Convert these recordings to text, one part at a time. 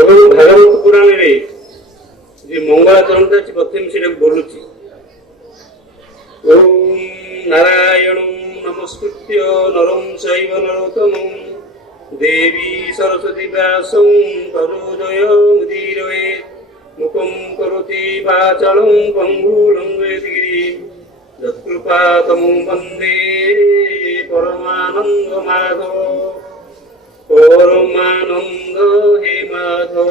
भागवत पुराण रे जे मंगलाचरणटा अछि प्रथम सेटा बोलुची। ओम नारायणं नमस्कृत्य नरं चैव नरोत्तमं देवी सरस्वती व्यासं ततो जयमुदीरयेत्। मुखं करोति वाचालं पङ्गुलं यद्गिरिं यत्कृपातमं वन्दे परमानन्दमाधव। परमानन्द हे माधव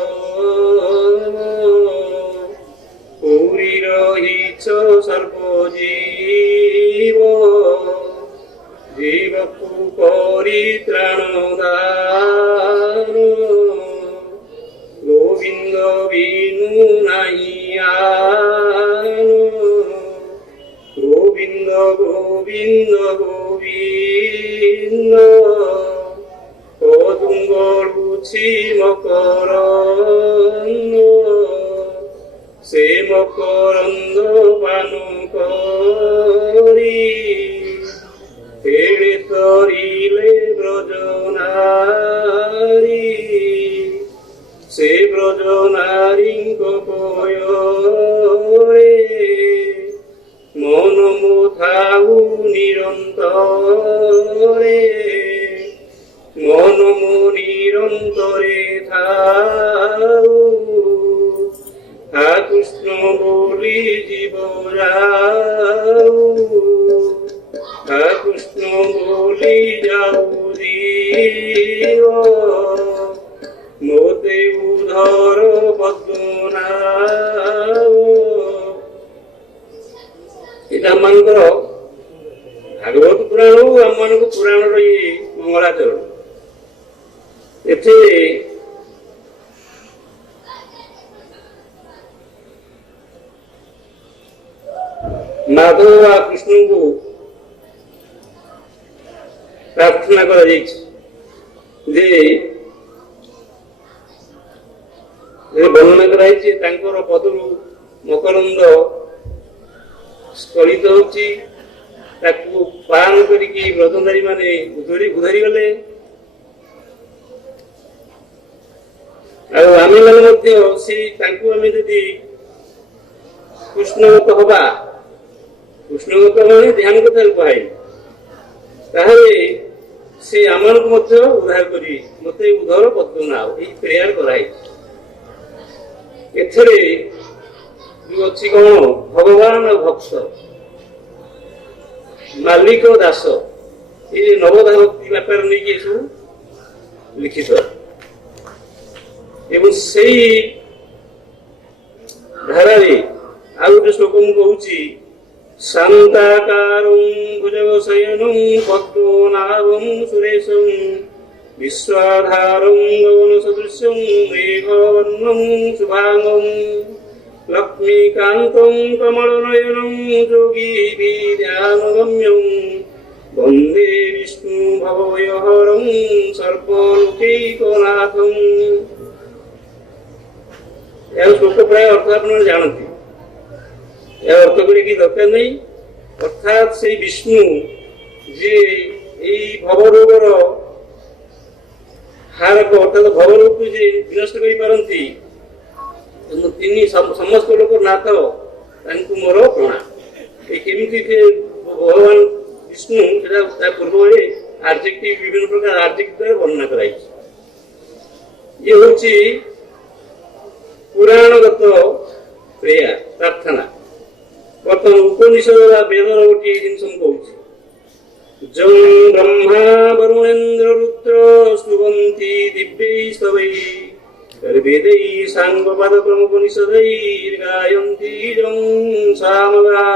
पुरी रहिछ सर्वजीव जीवकु परित्राणदान गोविंद बिनु नाही आन गोविंद गोविंद गोविंद पदुंगलुछि मकरंद से मकरंद पान करी हेले तरिले ब्रजनारी से ब्रजनारी पयरे मन मुथाऊ निरंतरे मन निरंतरे थाऊ हा कृष्ण बोली जीव जाऊ हा कृष्ण बोली जाऊ जीव मोते उधर पद्मनाभ। এটা মানকর भागवत पुराण आम मान पुराण मंगलाचरण एथे माधव कृष्ण को प्रार्थना कर वर्णना कराई पदरू मकरंद स्खलित होची पान करिकी ब्रजधारी माने उधरी गले आमे माने मध्य से तांकु आमे जदि कृष्णगत हवा कृष्णगत माने ध्यान कथा कहाई ताहले से आमन को मध्य उद्धार करी मते उधर पद्मनाभ ए प्रेयर कराई। एथरे जो अच्छी कौन भगवान भक्त मालिक दास ये नवोधा भक्ति व्यापार नहीं सब लिखित एवं से धारारे आउ गोटे श्लोक मु कहूची शांताकारं भुजगशयनं पद्मनाभं सुरेशं विश्वाधारं गगनसदृशं मेघवर्णं शुभांगं लक्ष्मीकान्तं कमलनयनं योगिभिर्ध्यानगम्यं वन्दे विष्णु भवभयहरं सर्वलोकैकनाथं। यह श्लोक प्राय अर्थ आपने जानते यह अर्थ गुड़ी की दरकार नहीं अर्थात से विष्णु जे भवरोगर हारक अर्थात भवरोग को जे विनष्ट कर पारती समस्त लोक नाथ मोर प्रणाम केमी भगवान विष्णु पूर्व आर्जेक्टिव विभिन्न प्रकार आर्जेक्टिव वर्णना कराई। ये हूँ पुराणगत प्रेयर प्रार्थना बर्तमान उपनिषद वेदर गोटे जिनस कहूँ जं ब्रह्मा वरुणेन्द्र रुद्र स्तुवन्ति दिव्यैस्तवैः वेदै सांगपादक्रमोपनिषदैर्गायन्ति जं सामगा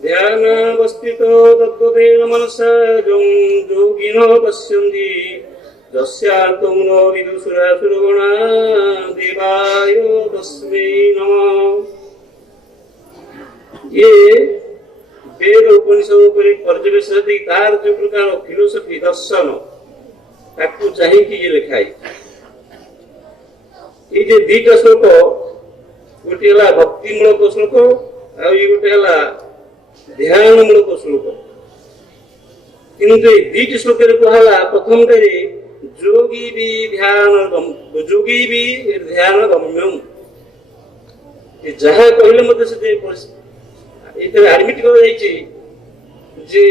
ध्यानावस्थितो तद्गतेन मनसा जं योगिनो पश्यन्ति यस्यान्तं न विदुषुरासुरगणा देवाय तस्मै नमः। ये वेद उपनिषद पर पर्यवेक्षण तार जो प्रकार फिलोसफी दर्शन ताकू चाहिए ये लिखाई ये दीटा श्लोक गोटे भक्तिमूलक श्लोक आ गोटे ध्यानमूलक श्लोक किंतु ये दुईटी श्लोक कहला प्रथम ଯୋଗୀ ବି ଧ୍ୟାନ ଗମ୍ୟମ୍। ଯାହା କହିଲେ ମଧ୍ୟ ସେ ଏଥିରେ ଆଡମିଟ୍ କରାଯାଇଛି ଯେ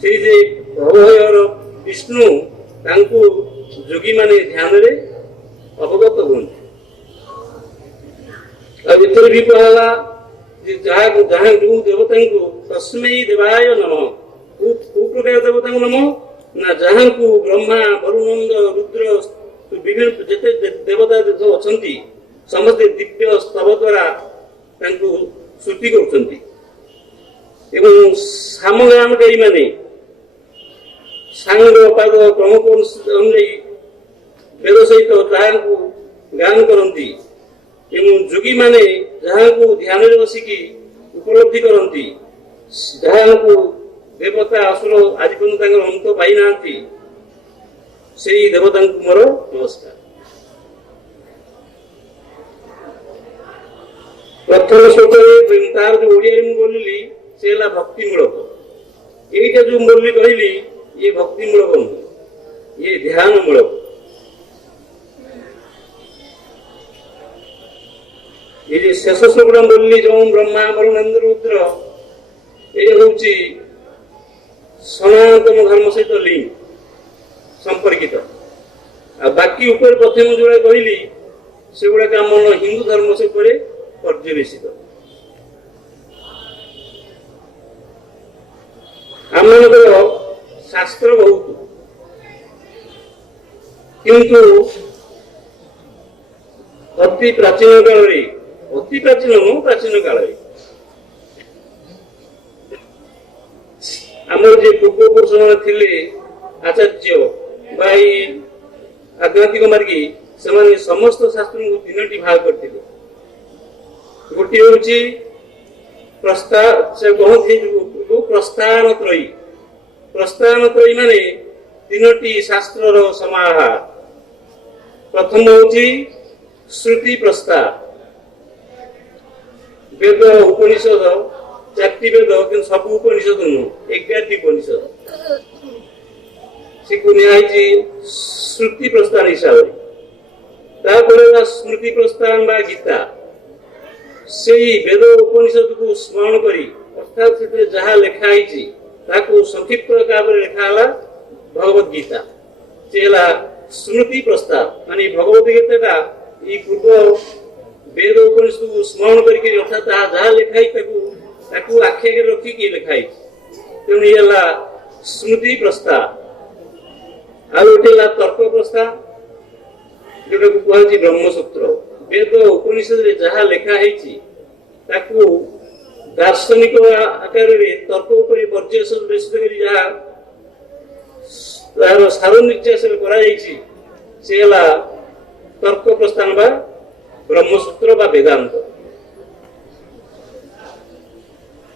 ସେଇ ଯେ ଅଭୟର ବିଷ୍ଣୁ ତାଙ୍କୁ ଯୋଗୀମାନେ ଧ୍ୟାନରେ ଅବଗତ ହୁଅନ୍ତି। ଆଉ ଏଥିରେ ବି କୁହାଗଲା ଯେ ଯାହା ଯୋଉ ଦେବତାଙ୍କୁ ତସ୍ମୈ ଦେବାୟ ନମଃ। କୋଉ ପ୍ରକାର ଦେବତାଙ୍କୁ ନମଃ ନା ଯାହାଙ୍କୁ ବ୍ରହ୍ମା ବରୁଣନ୍ଦ ରୁଦ୍ର ବିଭିନ୍ନ ଯେତେ ଦେବତା ଅଛନ୍ତି ସମସ୍ତେ ଦିବ୍ୟ ସ୍ତବ ଦ୍ୱାରା ତାଙ୍କୁ ସ୍ତୁତି କରୁଛନ୍ତି। ଏବଂ ସାମଗାନକାରୀ ମାନେ ସାଙ୍ଗ ପାଦ ପ୍ରମୁଖ ଅନୁଯାୟୀ ବେଦ ସହିତ ତାହାଙ୍କୁ ଗାନ କରନ୍ତି। ଏବଂ ଯୋଗୀମାନେ ଯାହାଙ୍କୁ ଧ୍ୟାନରେ ବସିକି ଉପଲବ୍ଧି କରନ୍ତି, ଯାହାଙ୍କୁ ଦେବତା ଅସୁର ଆଜି ପର୍ଯ୍ୟନ୍ତ ତାଙ୍କର ଅନ୍ତ ପାଇନାହାନ୍ତି, ସେଇ ଦେବତାଙ୍କୁ ମୋର ନମସ୍କାର। ପ୍ରଥମ ଶ୍ଲୋକରେ ତାର ଯୋଉ ଓଡିଆରେ ମୁଁ ବୋଲିଲି ସେ ହେଲା ଭକ୍ତିମୂଳକ। ଏଇଟା ଯୋଉ ବୋଲି କହିଲି ଇଏ ଭକ୍ତିମୂଳକ ନୁହେଁ, ଇଏ ଧ୍ୟାନ ମୂଳକ। ଏ ଯେ ଶେଷ ଶ୍ଲୋକଟା ବୋଲିଲି ଯୋଉ ବ୍ରହ୍ମା ବରୁଣେନ୍ଦ୍ର ରୁଦ୍ର, ଏ ହଉଛି ସନାତନ ଧର୍ମ ସହିତ ଲିଙ୍କ୍ ସମ୍ପର୍କିତ। ଆଉ ବାକି ଉପରେ ପ୍ରଥମେ ଯୋଉଟା କହିଲି ସେଗୁଡାକ ଆମର ହିନ୍ଦୁ ଧର୍ମ ଉପରେ ପର୍ଯ୍ୟବେସିତ। ଆମମାନଙ୍କର ଶାସ୍ତ୍ର ବହୁତ, କିନ୍ତୁ ଅତି ପ୍ରାଚୀନ କାଳରେ, ଅତି ପ୍ରାଚୀନ ନୁହଁ ପ୍ରାଚୀନ କାଳରେ ଆମର ଯେ ପୂର୍ବପୁରୁଷ ମାନେ ଥିଲେ ଆଚାର୍ଯ୍ୟ ବା ଏଇ ଆଧ୍ୟାତ୍ମିକ ମାର୍ଗୀ, ସେମାନେ ସମସ୍ତ ଶାସ୍ତ୍ରଙ୍କୁ ତିନୋଟି ଭାଗ କରିଥିଲେ। ଗୋଟିଏ ହଉଛି ସେ କହନ୍ତି ପ୍ରସ୍ଥାନ ତ୍ରୟୀ। ପ୍ରସ୍ଥାନ ତ୍ରୟୀ ମାନେ ତିନୋଟି ଶାସ୍ତ୍ରର ସମାହାର। ପ୍ରଥମ ହଉଛି ଶ୍ରୁତି ପ୍ରସ୍ତାବ। ବେଦ ଉପନିଷଦ 4ଟି ବେଦ, କିନ୍ତୁ ସବୁ ଉପନିଷଦ ନୁହଁ, 11ଟି ଉପନିଷଦ ସେକୁ ନିଆଯାଇଛି ଶ୍ରୁତି ପ୍ରସ୍ଥାନ ହିସାବରେ। ତାପରେ ସ୍ମୃତି ପ୍ରସ୍ଥାନ ବା ଗୀତା, ସେଇ ବେଦ ଉପନିଷଦକୁ ସ୍ମରଣ କରି ଅର୍ଥାତ୍ ସେଥିରେ ଯାହା ଲେଖା ହେଇଛି ତାକୁ ସଂକ୍ଷିପ୍ତ ଭାବରେ ଲେଖା ହେଲା ଭଗବତ ଗୀତା। ସେ ହେଲା ସ୍ମୃତି ପ୍ରସ୍ତାବ, ମାନେ ଭଗବତ ଗୀତାଟା ଏଇ ପୂର୍ବ ବେଦ ଉପନିଷଦକୁ ସ୍ମରଣ କରିକି ଅର୍ଥାତ୍ ଯାହା ଲେଖା ହେଇଛି ତାକୁ ଆଖି ଆଗରେ ରଖିକି ଲେଖା ହେଇଛି, ତେଣୁ ଇଏ ହେଲା ସ୍ମୃତି ପ୍ରସ୍ତାବ। ଆଉ ଗୋଟେ ହେଲା ତର୍କ ପ୍ରସ୍ତାବ, ଯୋଉଟାକୁ କୁହାଯାଇଛି ବ୍ରହ୍ମସୂତ୍ର। ବେଦ ଉପନିଷଦରେ ଯାହା ଲେଖା ହେଇଛି ତାକୁ ଦାର୍ଶନିକ ଆକାରରେ ତର୍କ ଉପରେ ପର୍ଯ୍ୟବେସିତ କରି ଯାହା ତାହାର ସାର ନିର୍ଯାସନ କରାଯାଇଛି ସେ ହେଲା ତର୍କ ପ୍ରସ୍ଥାନ ବା ବ୍ରହ୍ମସୂତ୍ର ବା ବେଦାନ୍ତ।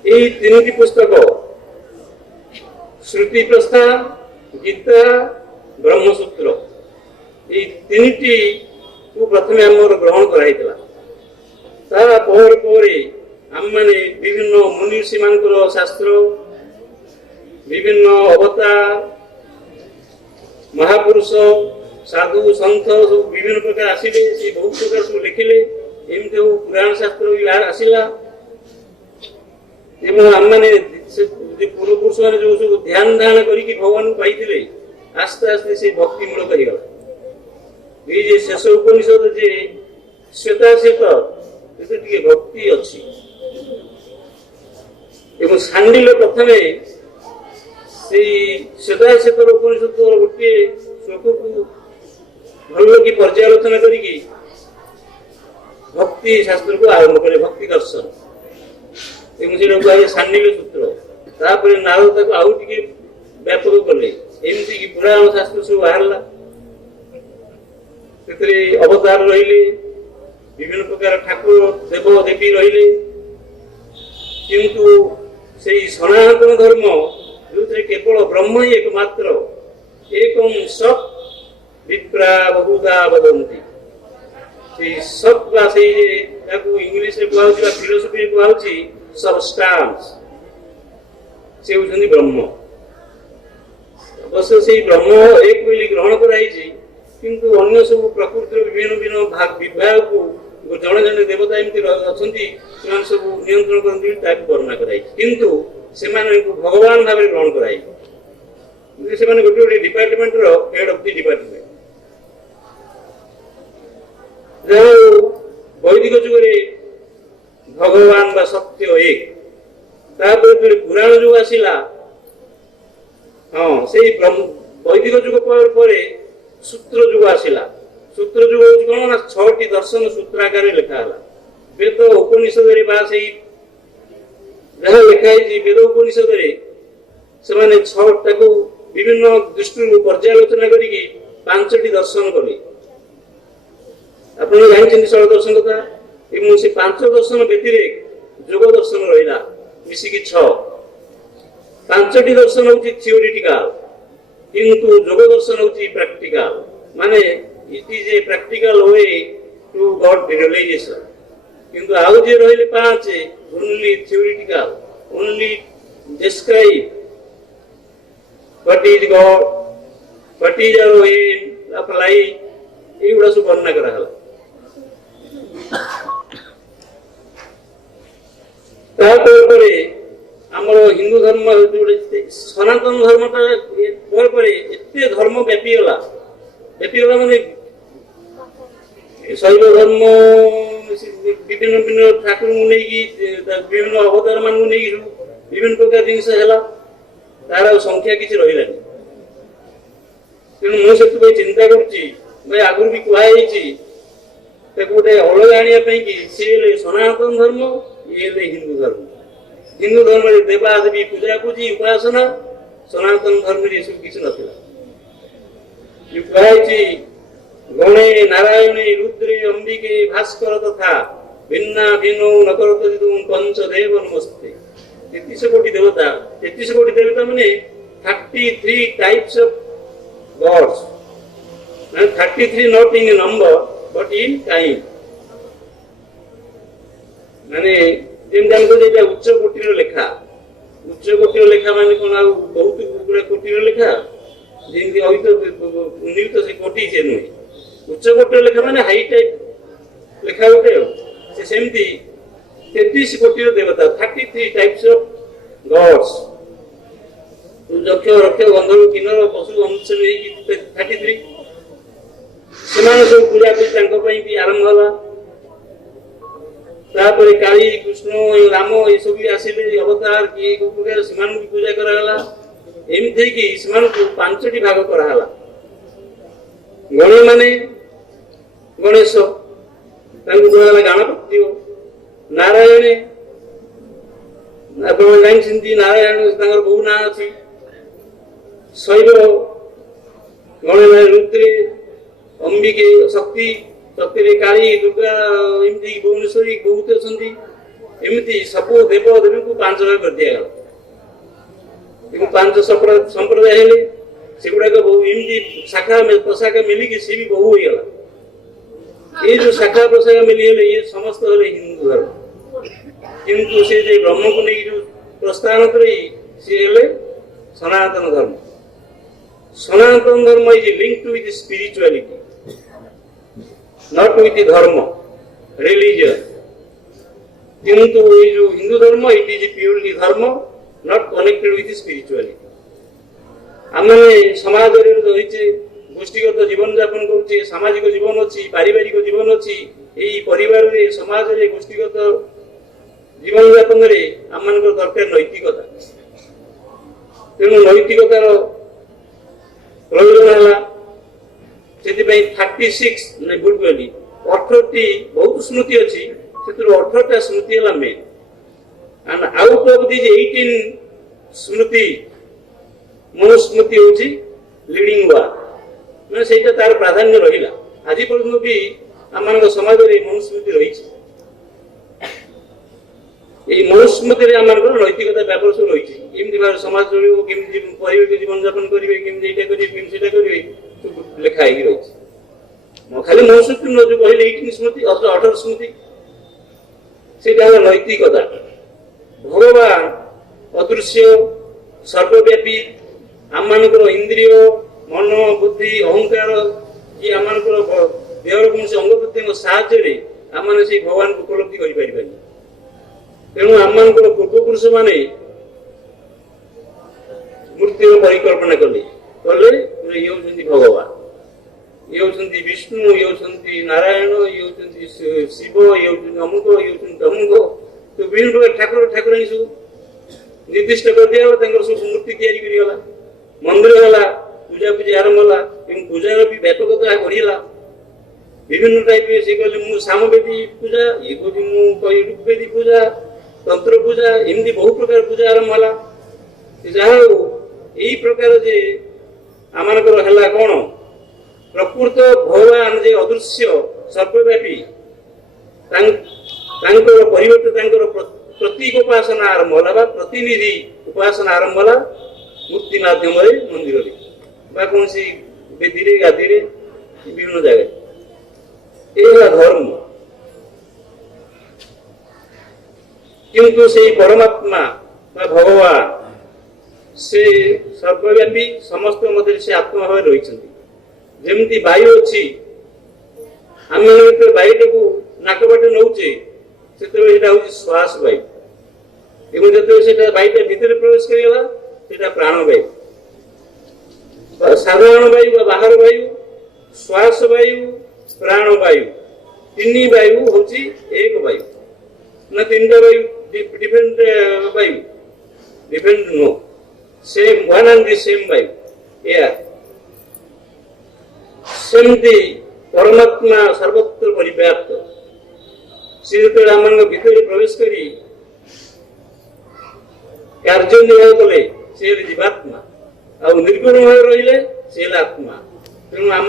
এই তিনটি পুস্তক শ্রুতি প্রস্থান, গীতা, ব্রহ্মসূত্র, এই তিনটি প্রথমে আমার গ্রহণ করা হয়েছিল। তারপরে ଆମେ বিভিন্ন ମୁନି ଋଷିମାନଙ୍କର ଶାସ୍ତ୍ର, ବିଭିନ୍ନ ଅବତାର, ମହାପୁରୁଷ, ସାଧୁ, ସନ୍ଥ ସବୁ ବିଭିନ୍ନ ପ୍ରକାର ଆସିଲେ, ସେ ବହୁତ ପ୍ରକାର ସବୁ ଲେଖିଲେ। ଏମିତି ସବୁ ପୁରାଣ ଶାସ୍ତ୍ର ଆସିଲା ଏବଂ ଆମମାନେ ପୂର୍ବପୁରୁଷ ମାନେ ଯୋଉ ସବୁ ଧ୍ୟାନ ଧାରణ କରିକି ଭଗବାନଙ୍କୁ ପାଇଥିଲେ, ଆସ୍ତେ ଆସ୍ତେ ସେ ଭକ୍ତିମୂଳକ ହେଇଗଲା। ଏଇ ଯେ ଶେଷ ଉପନିଷଦ ଯେ ଶ୍ଵେତାଶ୍ଵେତ, ସେଥିରେ ଟିକେ ଭକ୍ତି ଅଛି। ଏବଂ ସାଣ୍ଡିଲ ପ୍ରଥମେ ସେଇ ଶ୍ଵେତାଶ୍ଵେତର ଉପନିଷଦର ଗୋଟିଏ ଶ୍ଲୋକକୁ ଭଲ କି ପର୍ଯ୍ୟାଲୋଚନା କରିକି ଭକ୍ତି ଶାସ୍ତ୍ରକୁ ଆରମ୍ଭ କଲେ, ଭକ୍ତି ଦର୍ଶନ। ଏବଂ ସେଟା କୁହାଯାଏ ସାଣ୍ଡିଲ୍ୟ ସୂତ୍ର। ତାପରେ ନାରଦ ତାକୁ ଆଉ ଟିକେ ବ୍ୟାପକ କଲେ, ଏମିତି କି ପୁରାଣ ଶାସ୍ତ୍ର ସବୁ ବାହାରିଲା। ସେଥିରେ ଅବତାର ରହିଲେ, ବିଭିନ୍ନ ପ୍ରକାର ଠାକୁର ଦେବ ଦେବୀ ରହିଲେ, କିନ୍ତୁ ସେଇ ସନାତନ ଧର୍ମ ଯୋଉଥିରେ କେବଳ ବ୍ରହ୍ମ ହିଁ ଏକମାତ୍ର, ଏକଂ ସତ୍ ବିପ୍ରା ବହୁଧା ବଦନ୍ତି। ସେଇ ସତ୍ ବା ସେଇ ତାକୁ ଇଂଲିଶରେ କୁହାଯାଉଛି ବା ଫିଲୋସଫିରେ କୁହାଯାଉଛି ସବଷ୍ଟାନ୍ସ, ସେ ହଉଛନ୍ତି ବ୍ରହ୍ମ। अवश्य से ब्रह्म एक बोली ग्रहण कराई किंतु अन्य सब प्रकृतिर विभिन्न विभिन्न भाग विभाग को जड़े जड़े देवता एमती अच्छा सब नियंत्रण करती वर्णना कराई किंतु से भगवान भाव ग्रहण कराई से गोटे गोटे department head of the department वैदिक जुगे भगवान बा सत्य एक पुराण जुग आसला हाँ से वैदिक जुग पर सूत्र जुग आसला सूत्र जुग हूँ कौन ना 6टी दर्शन सूत्राकार लिखा वेद उपनिषद जहाँ लिखाई वेद उपनिषद से विभिन्न दृष्टि पर्यालोचना करके 5टी दर्शन कले आप जानते षोड़ दर्शन कथा से 5 दर्शन व्यतिरे जोग दर्शन रहा मिसिकी 5टी दर्शन हूँ थियोरिटिकल किंतु जोग दर्शन हूँ प्रैक्टिकल माने it is a practical way to God realization किंतु आउ जे रहिले 5 only theoretical only describe what is God what is our aim of life एगुड़ा सब वर्णना करा हला तापर आमर हिंदू धर्म सनातन धर्म एते धर्म व्यापीगला माने शैव धर्म विभिन्न विभिन्न ठाकुर विभिन्न अवतार मान विभिन्न प्रकार जिन तार संख्या किसी रहा तेणु मुझे चिंता कर आगुरी भी कहुई गोटे अलग आने सी सनातन धर्म ये हिंदू धर्म हिंदू धर्म देवा देवी पूजा पूजी उपासना सनातन धर्म ये सब किसी नाला गणे नारायणे रुद्रे अंबिके भास्कर तथा भिन्ना भिन्नो नकरत पंचदेव नमस्ते 33 कोटी देवता 33 कोटी देवता माने 33 types of gods 33 not in number but in time माने उच्च कोटीर लेखा माने कौन बहुत गुड़ा कोटीर लेखा जमी उन्नीत से कोटी से नुहे उच्च कोटीर लेखा माने हाई टाइप लेखा गोटे से सेमती 33 कोटीर देवता 33 टाइप्स ऑफ गॉड्स यक्ष रक्ष गंधर्व किन्नर पशु अंश 33 ସେମାନେ ସବୁ ପୂଜା ବି ଆରମ୍ଭ ହେଲା ତାପରେ କାଳୀ କୃଷ୍ଣ ରାମ ଏ ସବୁ ଆସିଲେ ଅବତାର କିଏ ପ୍ରକାର ସେମାନଙ୍କୁ ପୂଜା କରାଗଲା ଏମିତି ହେଇକି ସେମାନଙ୍କୁ 5ଟି ଭାଗ କରାଗଲା ଗଣ ମାନେ ଗଣେଶ ତାଙ୍କୁ କୁହାଗଲା ଗଣପତି ନାରାୟଣ ଆପଣ ଜାଣିଛନ୍ତି ନାରାୟଣ ତାଙ୍କର ବହୁ ନାଁ ଅଛି ଶୈବ ଗଣ ରୁଦ୍ରେ अंबिके शक्ति शक्ति काली दुर्गा एमती भुवनेश्वरी बहुत अच्छा एमती सब देव देवी को 5 भाग कर दिया गया 5 संप्रदाय हेले सेगुड़ाक एमती शाखा प्रशाखा मिलिकी सी भी बहु हो गला ये जो शाखा प्रशाखा मिली ये समस्त हिंदू धर्म किंतु से ब्रह्म को नहीं जो प्रस्थान करी सी सनातन धर्म is linked with spirituality not with the dharma religion किंतु ये जो हिंदू धर्म it is purely dharma not connected with spirituality आमने समाज रे रहिचे गोष्ठीगत जीवन यापन करछे सामाजिक जीवन अछि पारिवारिक जीवन अछि एई परिवार रे समाज रे गोष्ठीगत जीवन यापन रे आमन को दरकार नैतिकता तेणु नैतिकतार प्रयोजन है से 36 गुड कहली 18टी बहुत स्मृति अच्छी से 18टा स्मृति है main and out of this 18 स्मृति मनुस्मृति हूँ लीडिंग वा मैं से तार प्राधान्य रहा आज पर्यटन भी आम समाज में मनुस्मृति रही मनुस्मृति आम नैतिकता व्यापार सब रही भाव समाज चलो कमी पारिवारिक जीवन यापन करेंगे कमी करेंगे लिखाई रही खाली मनुस्मृति न जो कहले 18 स्मृति 18 स्मृति से नैतिकता भगवान अदृश्य सर्वव्यापी आम मानकर इंद्रिय मन बुद्धि अहंकार कि आम देहर कौन अंग प्रत्यंग साहाय्य आम मैंने से भगवान को उपलब्धि कर तेणु आम मान पूर्वपुरुष माने मूर्ति परिकल्पना कले कले ये होती भगवान ये होती विष्णु ये होती नारायण ये होती शिव ये होती अमुक ये होती तमुक तो विभिन्न प्रकार ठाकुर ठाकुराणी सब निर्दिष्ट कर दिया सब मूर्ति या मंदिर गला पूजा पूजा आरंभ है पूजार भी व्यापकता बढ़ला विभिन्न टाइप से कहले सामवेदी पूजा ये कहती ऋग्वेदी पूजा तंत्र पूजा एमती बहु प्रकार पूजा आरंभ है जहा यही प्रकार जे आमनकर है कौन प्रकृत भगवान जे अदृश्य सर्वव्यापी परिवर्ते प्रतीक उपासना आरंभ है प्रतिनिधि उपासना आरंभ है मूर्ति माध्यम मंदिर कौन सी वेदी गादी विभिन्न जगह यह धर्म किंतु से परमात्मा भगवान से सर्वव्यापी समस्त मध्य से आत्मा भाव रही जमी वायु अच्छी आम वायुटा को नाक बाटे नौचे से श्वास वायु जो वायुटा भितर प्रवेश कर प्राण वायु साधारण वायु बाहर वायु श्वास वायु प्राण वायु तीन वायु हूँ एक वायु ना तीन वायु डिफरेंट वायु different no same one and the same वायु एयर सेमती परमात्मा सर्वत्र परिव्याप्त से जो आम भीतर प्रवेश करी कार्य निर्वाह कले से जीवात्मा आ निर्गुण भाव रहिले से आत्मा तेणु आम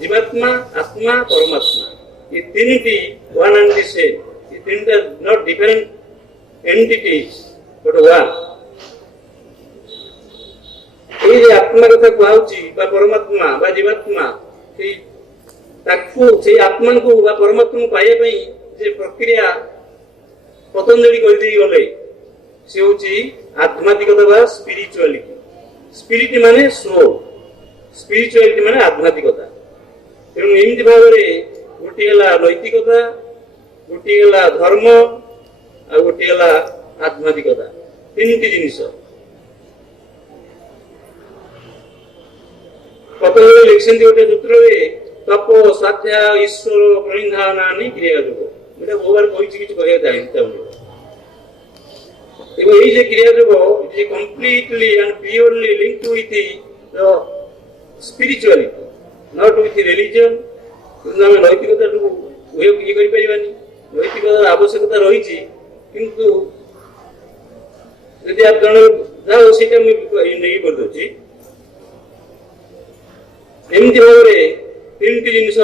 जीवात्मा आत्मा परमात्मा ये तीन वन एंड द सेम ये तीन not different entities but one ये आत्मा कथा कहूँ परमात्मा जीवात्मा से आत्मा को परमात्मा पाइबा जे प्रक्रिया पतंजलि कर गले से हूँ आध्यात्मिकता स्पिरिचुआलिटी स्पिरिट माने सोल स्पिरिचुआलिटी माने आध्यात्मिकता तेणु एमती भाव में गोटे नैतिकता गोटे धर्म आ गोटे आध्यात्मिकता तीन जिनिस पतंजलि लिखिं गोटे सूत्र तप स्वाध्याय ईश्वर प्रणिधाना क्रिया जोग गोटे भगवान कही कहना ये क्रिया जोग completely and purely linked with the spirituality not with religion आम नैतिकता ये करें नैतिकतार आवश्यकता रही किंतु यदि आप जन जाओ से नहीं करदे एमती भाव तीन जिनिस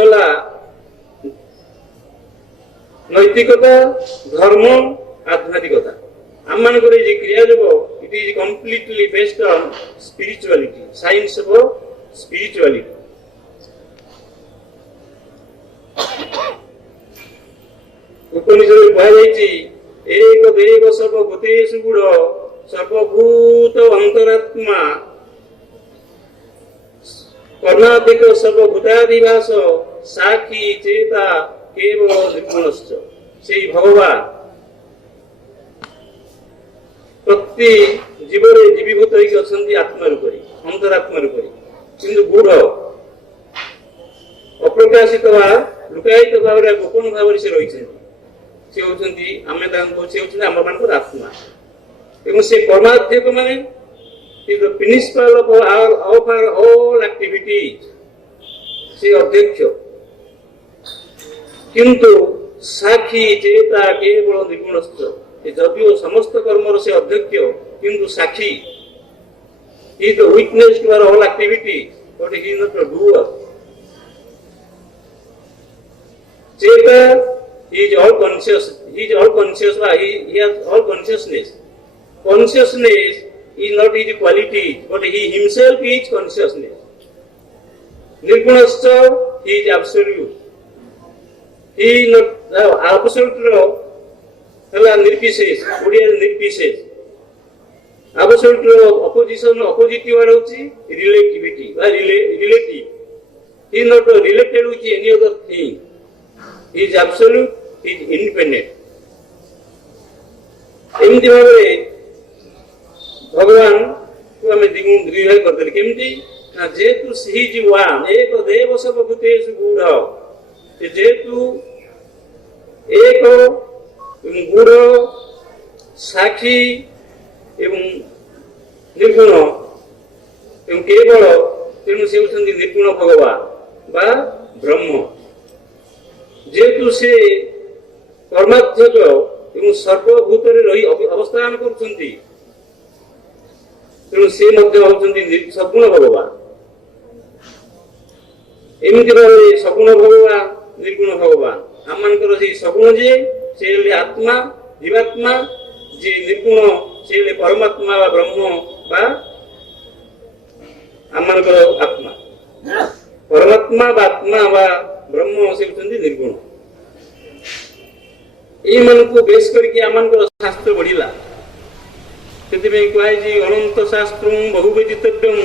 नैतिकता धर्म आध्यात्मिकता आम मान क्रिया जोग it is completely based on spirituality science of spirituality Upanishad कहुई एक देव सर्वभूतेषु गुण सर्वभूत अंतरात्मा कर्णाधिक सर्वभूतादिवास साक्षी चेता केवल निर्गुणश्च से भगवान प्रति जीवरे जीवीभूत होती आत्मा रूप अंतरात्मा रूप किंतु गुड़ अप्रकाशित लुकायित भाव गोपन भाव से रही से होती आम आम मान आत्मा एवं से परमाध्यक्ष माने is the principal of all activities से अध्यक्ष किंतु साक्षी चेता केवल निर्गुणस्थ जदिव समस्त कर्म से अध्यक्ष किंतु साक्षी is the witness to all activities but he is not a doer चेता is all conscious he is all conscious he has all consciousness is not his quality, but he himself is consciousness. Nirgunascha, he is absolute. He is not absolute nirvishesh, Oriya nirvishesh. Absolute opposition opposite word ହଉଛି relativity ବା relative. he is not related with any other thing, he is absolute, he is independent। ଏମିତି ଭାବରେ ଭଗବାନ କୁ ଆମେ ଦୁଇ ଭାଗ କରିଦେଲେ। କେମିତି ନା ଯେହେତୁ ହି ଇଜ ୱାନ୍ ଏକ ଦେବ ସବ ଭୂତେଷୁ ଗୂଢ଼, ଯେହେତୁ ଏକ ଗୂଢ଼ ସାକ୍ଷୀ ଏବଂ ନିର୍ଗୁଣ ଏବଂ କେବଳ, ତେଣୁ ସେ ହେଉଛନ୍ତି ନିର୍ଗୁଣ ଭଗବାନ ବା ବ୍ରହ୍ମ। ଯେହେତୁ ସେ କର୍ମାଧ୍ୟକ ଏବଂ ସର୍ବଭୂତରେ ରହି ଅବସ୍ଥାନ କରୁଛନ୍ତି, ତେଣୁ ସେ ମଧ୍ୟ ହେଉଛନ୍ତି ସଗୁଣ ଭଗବାନ। ଏମିତି ଭାବରେ ସଗୁଣ ଭଗବାନ ନିର୍ଗୁଣ ଭଗବାନ। ଆମମାନଙ୍କର ସେଇ ସଗୁଣ ଯିଏ ସେ ହେଲେ ଆତ୍ମା ଜୀବାତ୍ମା, ଯିଏ ନିର୍ଗୁଣ ସେ ହେଲେ ପରମାତ୍ମା ବା ବ୍ରହ୍ମ ବା ଆମମାନଙ୍କର ଆତ୍ମା। ପରମାତ୍ମା ବା ଆତ୍ମା ବା ବ୍ରହ୍ମ ସେ ହେଉଛନ୍ତି ନିର୍ଗୁଣ। ଏଇମାନଙ୍କୁ ବେଶ କରିକି ଆମମାନଙ୍କର ଶାସ୍ତ୍ର ବଢିଲା। ସେଥିପାଇଁ କୁହାଯାଇଛି ଅନନ୍ତ ଶାସ୍ତ୍ରଂ ବହୁବେଦିତବ୍ୟଂ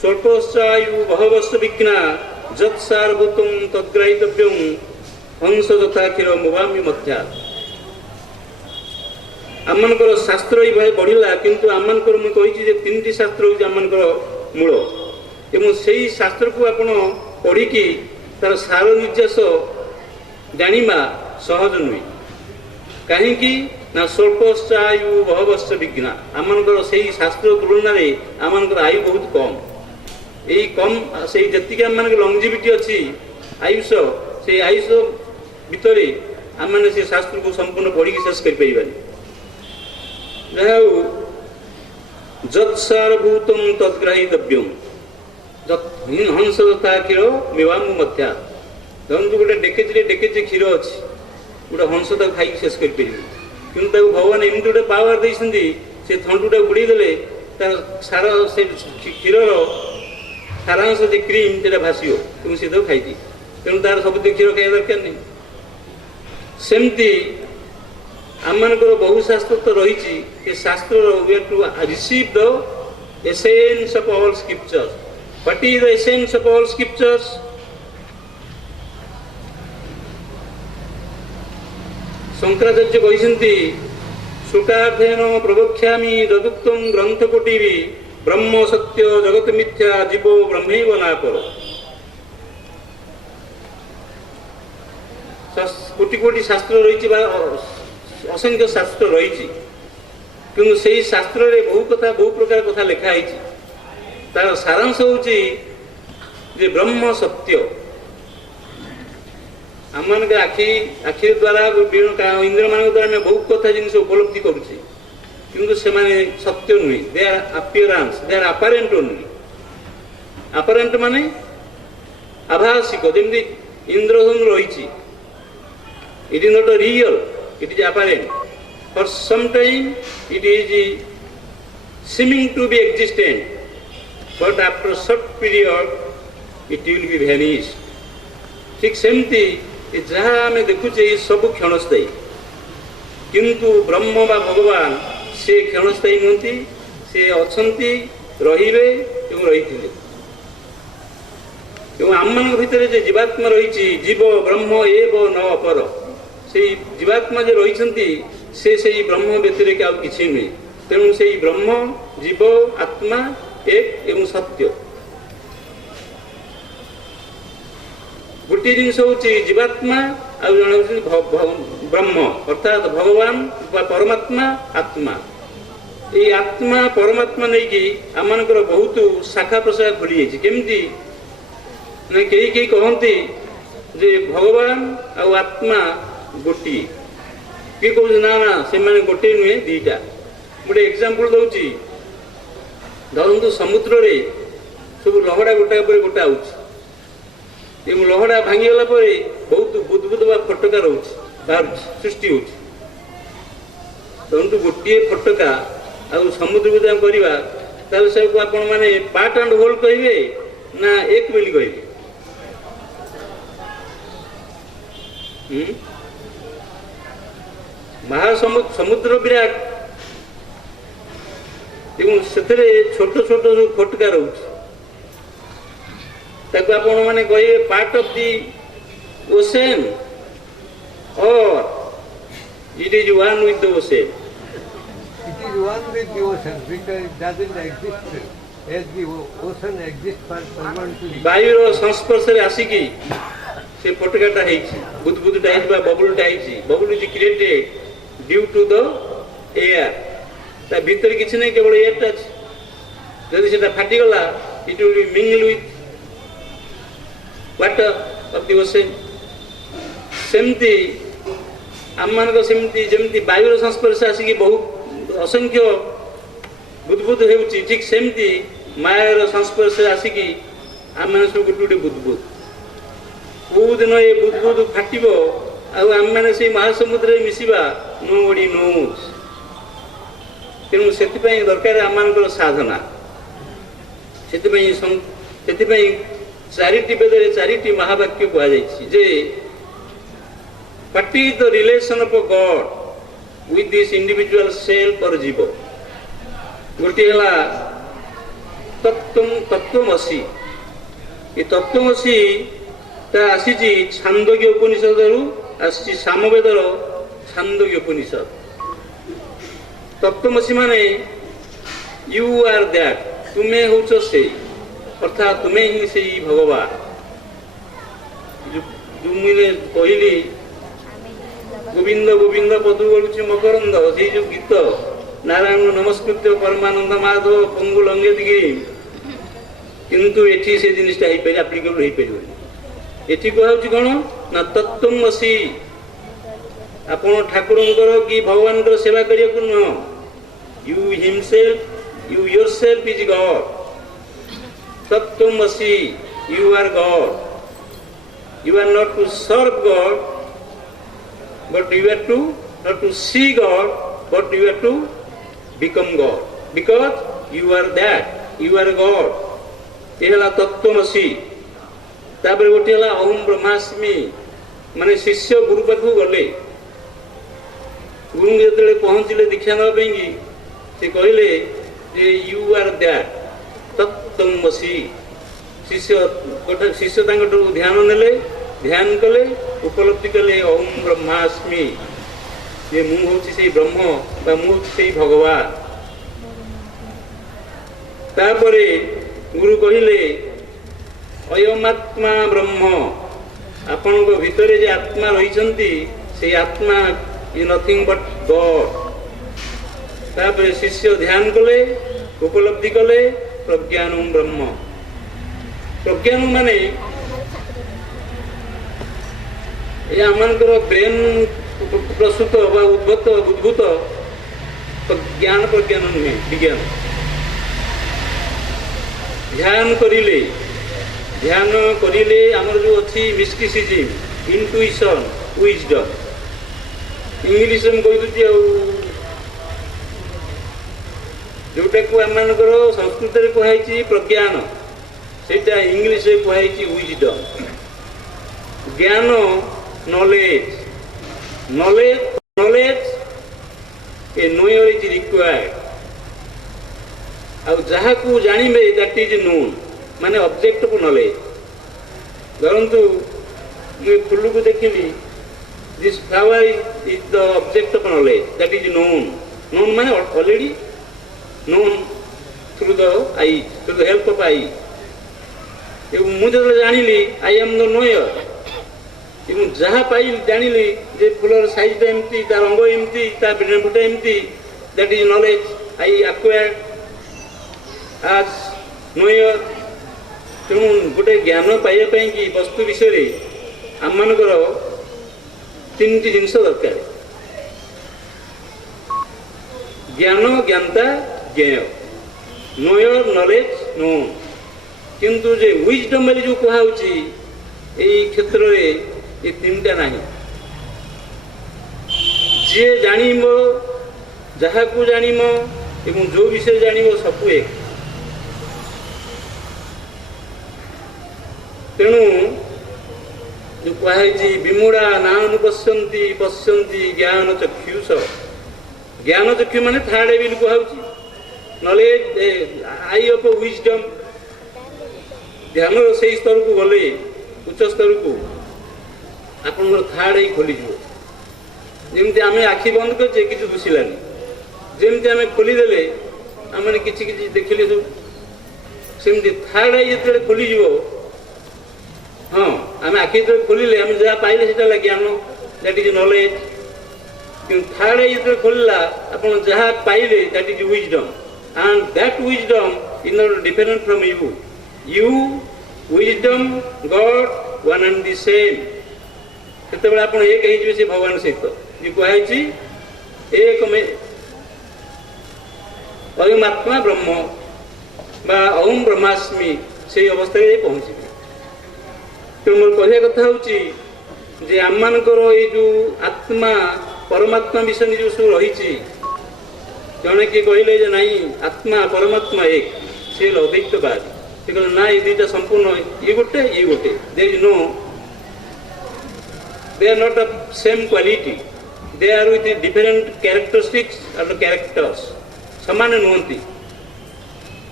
ସ୍ୱଳ୍ପଶ୍ଚାୟୁ ବହବସ୍ତ ବିଘ୍ନା ଯତ୍ସାରଭୂତଂ ତଦ୍ଗ୍ରାହିତବ୍ୟଂ ହଂସ ଯଥା କ୍ଷୀର ମୁବାମି ମଧ୍ୟା। ଆମମାନଙ୍କର ଶାସ୍ତ୍ର ଏଇଭାବେ ବଢିଲା, କିନ୍ତୁ ଆମମାନଙ୍କର ମୁଁ କହିଛି ଯେ ତିନିଟି ଶାସ୍ତ୍ର ହେଉଛି ଆମମାନଙ୍କର ମୂଳ, ଏବଂ ସେଇ ଶାସ୍ତ୍ରକୁ ଆପଣ ପଢ଼ିକି ତାର ସାର ନିର୍ଯାସ ଜାଣିବା ସହଜ ନୁହେଁ। କାହିଁକି ନା ସ୍ୱଳ୍ପଶ୍ଚାୟୁ ବହବସ୍ତ ବିଘ୍ନା, ଆମମାନଙ୍କର ସେଇ ଶାସ୍ତ୍ର ତୁଳନାରେ ଆମମାନଙ୍କର ଆୟୁ ବହୁତ କମ୍। ଏଇ କମ୍ ସେଇ ଯେତିକି ଆମମାନଙ୍କର ଲଙ୍ଗଜିଭିଟି ଅଛି ଆୟୁଷ, ସେଇ ଆୟୁଷ ଭିତରେ ଆମମାନେ ସେ ଶାସ୍ତ୍ରକୁ ସମ୍ପୂର୍ଣ୍ଣ ପଢ଼ିକି ଶେଷ କରିପାରିବାନି। ଯାହା ହଉ ଯତ୍ସାରଭୂତଂ ତଦ୍ଗ୍ରାହିତବ୍ୟଂ ହଂସ ଯଥା କ୍ଷୀର ମିବାମୁ ମଧ୍ୟା। ଧରନ୍ତୁ ଗୋଟେ ଡେକେଚିରେ ଡେକେଚି କ୍ଷୀର ଅଛି, ଗୋଟେ ହଂସ ତାକୁ ଖାଇକି ଶେଷ କରିପାରିବେ, କିନ୍ତୁ ତାକୁ ଭଗବାନ ଏମିତି ଗୋଟେ ପାୱାର ଦେଇଛନ୍ତି, ସେ ଥଣ୍ଟୁଟାକୁ ବୁଡ଼େଇ ଦେଲେ ତାର ସାର ସେ କ୍ଷୀରର ସାରାଂଶ ଯେ କ୍ରିମ୍ ସେଟା ଭାସିବ ଏବଂ ସେ ତାକୁ ଖାଇଦିଏ। ତେଣୁ ତାର ସବୁଦିନ କ୍ଷୀର ଖାଇବା ଦରକାର ନାହିଁ। ସେମିତି ଆମମାନଙ୍କର ବହୁ ଶାସ୍ତ୍ର ତ ରହିଛି, ସେ ଶାସ୍ତ୍ରର we have to receive the essence of all scriptures. What is the essence of all scriptures? Shankaracharya କହିଛନ୍ତି ଶୁକାର୍ଥେନ ପ୍ରବକ୍ଷ୍ୟାମି ଯଦୁକ୍ତଂ ଗ୍ରନ୍ଥକୋଟିବି ବ୍ରହ୍ମ ସତ୍ୟ ଜଗତ ମିଥ୍ୟା ଜୀବ ବ୍ରହ୍ମୈବ ନାପର। କୋଟି କୋଟି ଶାସ୍ତ୍ର ରହିଛି ବା ଅସଂଖ୍ୟ ଶାସ୍ତ୍ର ରହିଛି, କିନ୍ତୁ ସେଇ ଶାସ୍ତ୍ରରେ ବହୁ କଥା ବହୁ ପ୍ରକାର କଥା ଲେଖା ହେଇଛି। ତାର ସାରାଂଶ ହେଉଛି ଯେ ବ୍ରହ୍ମ ସତ୍ୟ। ଆମମାନଙ୍କ ଆଖି ଦ୍ୱାରା ଇନ୍ଦ୍ରମାନଙ୍କ ଦ୍ୱାରା ଆମେ ବହୁତ କଥା ଜିନିଷ ଉପଲବ୍ଧି କରୁଛେ, କିନ୍ତୁ ସେମାନେ ସତ୍ୟ ନୁହେଁ। ଦେ ଆର୍ ଆପିୟରାନ୍ସ, ଦେ ଆର୍ ଆପାରେଣ୍ଟ ଓନ୍ଲି। ଆପାରେଣ୍ଟ ମାନେ ଆଭାସିକ, ଯେମିତି ଇନ୍ଦ୍ରଧନୁ ରହିଛି, it is not real, it is apparent. For some time it is seeming to be existent, but after a short period it will be vanished. ठीक सेमती जहाँ आम देखुचे सब क्षणस्थायी, किंतु ब्रह्म बा भगवान से क्षणस्थायी नुहति, से अछंती रहिबे एवं रहिथिले। एवं आमମାନଙ୍କ ଭିତରେ ଯେ ଜୀବାତ୍ମା ରହିଛି, ଜୀବ ବ୍ରହ୍ମ ଏବ ନ ଅପର, ସେଇ ଜୀବାତ୍ମା ଯେ ରହିଛନ୍ତି ସେ ସେଇ ବ୍ରହ୍ମ ବ୍ୟତିରେକ ଆଉ କିଛି ନୁହେଁ। ତେଣୁ ସେଇ ବ୍ରହ୍ମ ଜୀବ ଆତ୍ମା ଏକ ଏବଂ ସତ୍ୟ। ଗୋଟିଏ ଜିନିଷ ହେଉଛି ଜୀବାତ୍ମା, ଆଉ ଜଣେ ହେଉଛନ୍ତି ବ୍ରହ୍ମ ଅର୍ଥାତ୍ ଭଗବାନ ବା ପରମାତ୍ମା ଆତ୍ମା। ଏଇ ଆତ୍ମା ପରମାତ୍ମା ନେଇକି ଆମମାନଙ୍କର ବହୁତ ଶାଖା ପ୍ରଶାଖା ଖୋଲି ଯାଇଛି। କେମିତି ନା କେହି କେହି କହନ୍ତି ଯେ ଭଗବାନ ଆଉ ଆତ୍ମା ଗୋଟିଏ, କିଏ କହୁଛି ନା ନା ସେମାନେ ଗୋଟିଏ ନୁହେଁ ଦିଟା। ଗୋଟେ ଏକ୍ସାମ୍ପଲ ଦଉଛି, ଧରନ୍ତୁ ସମୁଦ୍ରରେ ସବୁ ଲହଡ଼ା ଗୋଟାଏ ପରେ ଗୋଟା ହେଉଛି, ଏବଂ ଲହଡ଼ା ଭାଙ୍ଗିଗଲା ପରେ ବହୁତ ବୁଦବୁଦ ବା ଫଟକା ରହୁଛି, ବାହାରୁଛି, ସୃଷ୍ଟି ହେଉଛି। ଧରନ୍ତୁ ଗୋଟିଏ ଫଟକା ଆଉ ସମୁଦ୍ରକୁ ଯଦି ଆମେ କରିବା, ତାହେଲେ ସେକୁ ଆପଣ ମାନେ ପାର୍ଟ ଆଣ୍ଡ ହୋଲ୍ କହିବେ ନା ଏକ ବୋଲି କହିବେ? ମହାସମୁଦ୍ର ବିରାଟ, ଏବଂ ସେଥିରେ ଛୋଟ ଛୋଟ ସବୁ ଫୋଟକା ରହୁଛି। ତାକୁ ଆପଣ ମାନେ କହିବେ part of the ocean or it is one with the ocean. It is one with the ocean because it doesn't exist as the ocean exists for permanently. ବାୟୁର ସଂସ୍ପର୍ଶରେ ଆସିକି ସେ ଫୋଟକାଟା ହେଇଛି, ବୁଦବୁଦଟା ହେଇଛି ବା ବବୁଲଟା ହେଇଛି। Babul is created due to the air. ତା ଭିତରେ କିଛି ନାହିଁ, କେବଳ ଏୟାରଟା ଅଛି। ଯଦି ସେଟା ଫାଟିଗଲା it will be mingle with water of the ocean. ସେମିତି ଆମମାନଙ୍କ ସେମିତି ଯେମିତି ବାୟୁର ସଂସ୍ପର୍ଶ ଆସିକି ବହୁ ଅସଂଖ୍ୟ ବୁଦବୁଦ ହେଉଛି, ଠିକ୍ ସେମିତି ମାୟାର ସଂସ୍ପର୍ଶରେ ଆସିକି ଆମେମାନେ ସବୁ ଗୋଟେ ଗୋଟେ ବୁଦବୁଦ। କୋଉ ଦିନ ଏ ବୁଦବୁଦ ଫାଟିବ ଆଉ ଆମେମାନେ ସେଇ ମହାସମୁଦ୍ରରେ ମିଶିବା, ନୋବଡି ନୋଜ୍। ତେଣୁ ସେଥିପାଇଁ ଦରକାର ଆମମାନଙ୍କର ସାଧନା। ସେଥିପାଇଁ ଚାରିଟି ବେଦରେ ଚାରିଟି ମହାବାକ୍ୟ କୁହାଯାଇଛି ଯେ what is the relation of God with this individual self or ଜୀବ। ଗୋଟିଏ ହେଲା ତତ୍ତ୍ୱମସି। ଏ ତତ୍ତ୍ୱମସି ତା ଆସିଛି ଛାନ୍ଦୋଗ୍ୟ ଉପନିଷଦରୁ ଆସିଛି, ସାମବେଦର ଛାନ୍ଦୋଗ୍ୟ ଉପନିଷଦ। ତତ୍ତ୍ୱମସି ମାନେ ୟୁ ଆର୍ ଦ୍ୟାଟ୍, ତୁମେ ହେଉଛ ସେଇ, ଅର୍ଥାତ୍ ତୁମେ ହିଁ ସେଇ ଭଗବାନ। ଯୋଉ ମୁଁ କହିଲି ଗୋବିନ୍ଦ ଗୋବିନ୍ଦ ପଦୁ ଗଳୁଛି ମକରନ୍ଦ, ସେଇ ଯୋଉ ଗୀତ ନାରାୟଣ ନମସ୍କୃତ୍ୟ ପରମାନନ୍ଦ ମାଧବ ପଙ୍ଗୁ ଲଙ୍ଗେଦିଗିରି, କିନ୍ତୁ ଏଠି ସେ ଜିନିଷଟା ହେଇପାରି ଆପ୍ଲିକେବଲ ହେଇପାରିବନି। ଏଠି କୁହାଯାଉଛି କ'ଣ ନା ତତ୍ତ୍ୱମସି। ଆପଣ ଠାକୁରଙ୍କର କି ଭଗବାନଙ୍କର ସେବା କରିବାକୁ ନୁହଁ। You himself, you yourself is God. ତତ୍ତ୍ୱମସି, you are God. You are not to serve God, but you have to not to see God, but you have to become God, because you are that, you are God। ये हला तत्त्वमसि। तापर गोटे हला ओम ब्रह्मास्मि, माने शिष्य गुरु पाखु गले, गुरु जेतेले पहुंचले दीक्षा नबा पेंगी से कहले जे यू आर दैट तत्त्वमसि। शिष्य तांगटो ध्यान नेले, ध्यान कले, उपलब्धि कले ओम ब्रह्मास्मि, ये मु होछि सेई ब्रह्म बा मु होछि सेई भगवान। तापरे गुरु कहिले अयमात्मा ब्रह्म, आपनक भितरे जे आत्मा रहिसंती सेई आत्मा इज नथिंग बट गॉड। तापरे शिष्य ध्यान कले, उपलब्धि कले प्रज्ञानम ब्रह्म। प्रज्ञान माने ये आमनकर ब्रेन प्रस्तुत बा उद्भूत ज्ञान प्रज्ञान नुहे, विज्ञान। ध्यान करिले आमर जो अच्छी मिस्टिसिज्म, इंटुइशन, विजडम, इंग्लिश में कही दूसरी जोटा को आमनकर संस्कृत में कहुई प्रज्ञान, सेटा इंग्लिश में कहुई विजडम। ज्ञान knowledge a knower is required। ଆଉ ଯାହାକୁ ଜାଣିବେ that is known, ମାନେ object of knowledge। ଧରନ୍ତୁ ମୁଁ ଫୁଲକୁ ଦେଖିଲି, this flower is the object of knowledge, that is known। known ମାନେ already known through the eye, through the help of eye। ଏବଂ ମୁଁ ଯେତେବେଳେ ଜାଣିଲି I am the knower, ଏବଂ ଯାହା ପାଇ ଜାଣିଲି ଯେ ଫୁଲର ସାଇଜଟା ଏମିତି, ତା ରଙ୍ଗ ଏମିତି, ତା ଫୁଟା ଏମିତି, that is knowledge I acquired as knower. ତେଣୁ ଗୋଟେ ଜ୍ଞାନ ପାଇବା ପାଇଁକି ବସ୍ତୁ ବିଷୟରେ ଆମମାନଙ୍କର ତିନିଟି ଜିନିଷ ଦରକାର: ଜ୍ଞାନ, ଜ୍ଞାତା, ଜ୍ଞେୟ। Noir, knowledge, known. କିନ୍ତୁ ଯେ ୱିଜଡମ୍ ବୋଲି ଯେଉଁ କୁହାହେଉଛି ଏଇ କ୍ଷେତ୍ରରେ ଏ ତିନିଟା ନାହିଁ। ଯିଏ ଜାଣିବ, ଯାହାକୁ ଜାଣିବ ଏବଂ ଯେଉଁ ବିଷୟରେ ଜାଣିବ ସବୁ ଏକ। ତେଣୁ ଯେଉଁ କୁହାଯାଇଛି ବିମୁଢ଼ା ନାନୁପଶ୍ୟନ୍ତି ପଶ୍ୟନ୍ତି ଜ୍ଞାନ ଚକ୍ଷୁଷ। ଜ୍ଞାନ ଚକ୍ଷୁ ମାନେ ଥାର୍ଡ ଆଇ ବୋଲି କୁହାହେଉଛି। नॉलेज आई ऑफ विजडम ध्यान से स्तर को गले उच्च स्तर को आप थार्ड आई खोली जमी आम आखि बंद करे कि दुशिलानी जमी आम खोलीदे आम कि देखिले सब सेमती थार्ड आई जो खोली हाँ आम आखि जो खोलिले आम जहाँ पाइले से ज्ञान दैट इज नॉलेज कि थार्ड आई जो खोलला आप जहाँ पाइले that is wisdom and that wisdom is not different from you wisdom God one and the same केतबेले आप एक हो से भगवान सहित ये कहुई एक में अयमात्मा ब्रह्म बा ओम ब्रह्मास्मि से अवस्था पहुँचे तेणु मोर कहया कथा हूँ आम मानकर ये जो आत्मा परमात्मा विषय जो सब रही जड़े किए कहले नाई आत्मा परमात्मा एक से अद्वैतवाद से कहले ना ये दुईटा संपूर्ण ये गोटे there is no they are not of same quality they are with different characteristics and characters समान नुहति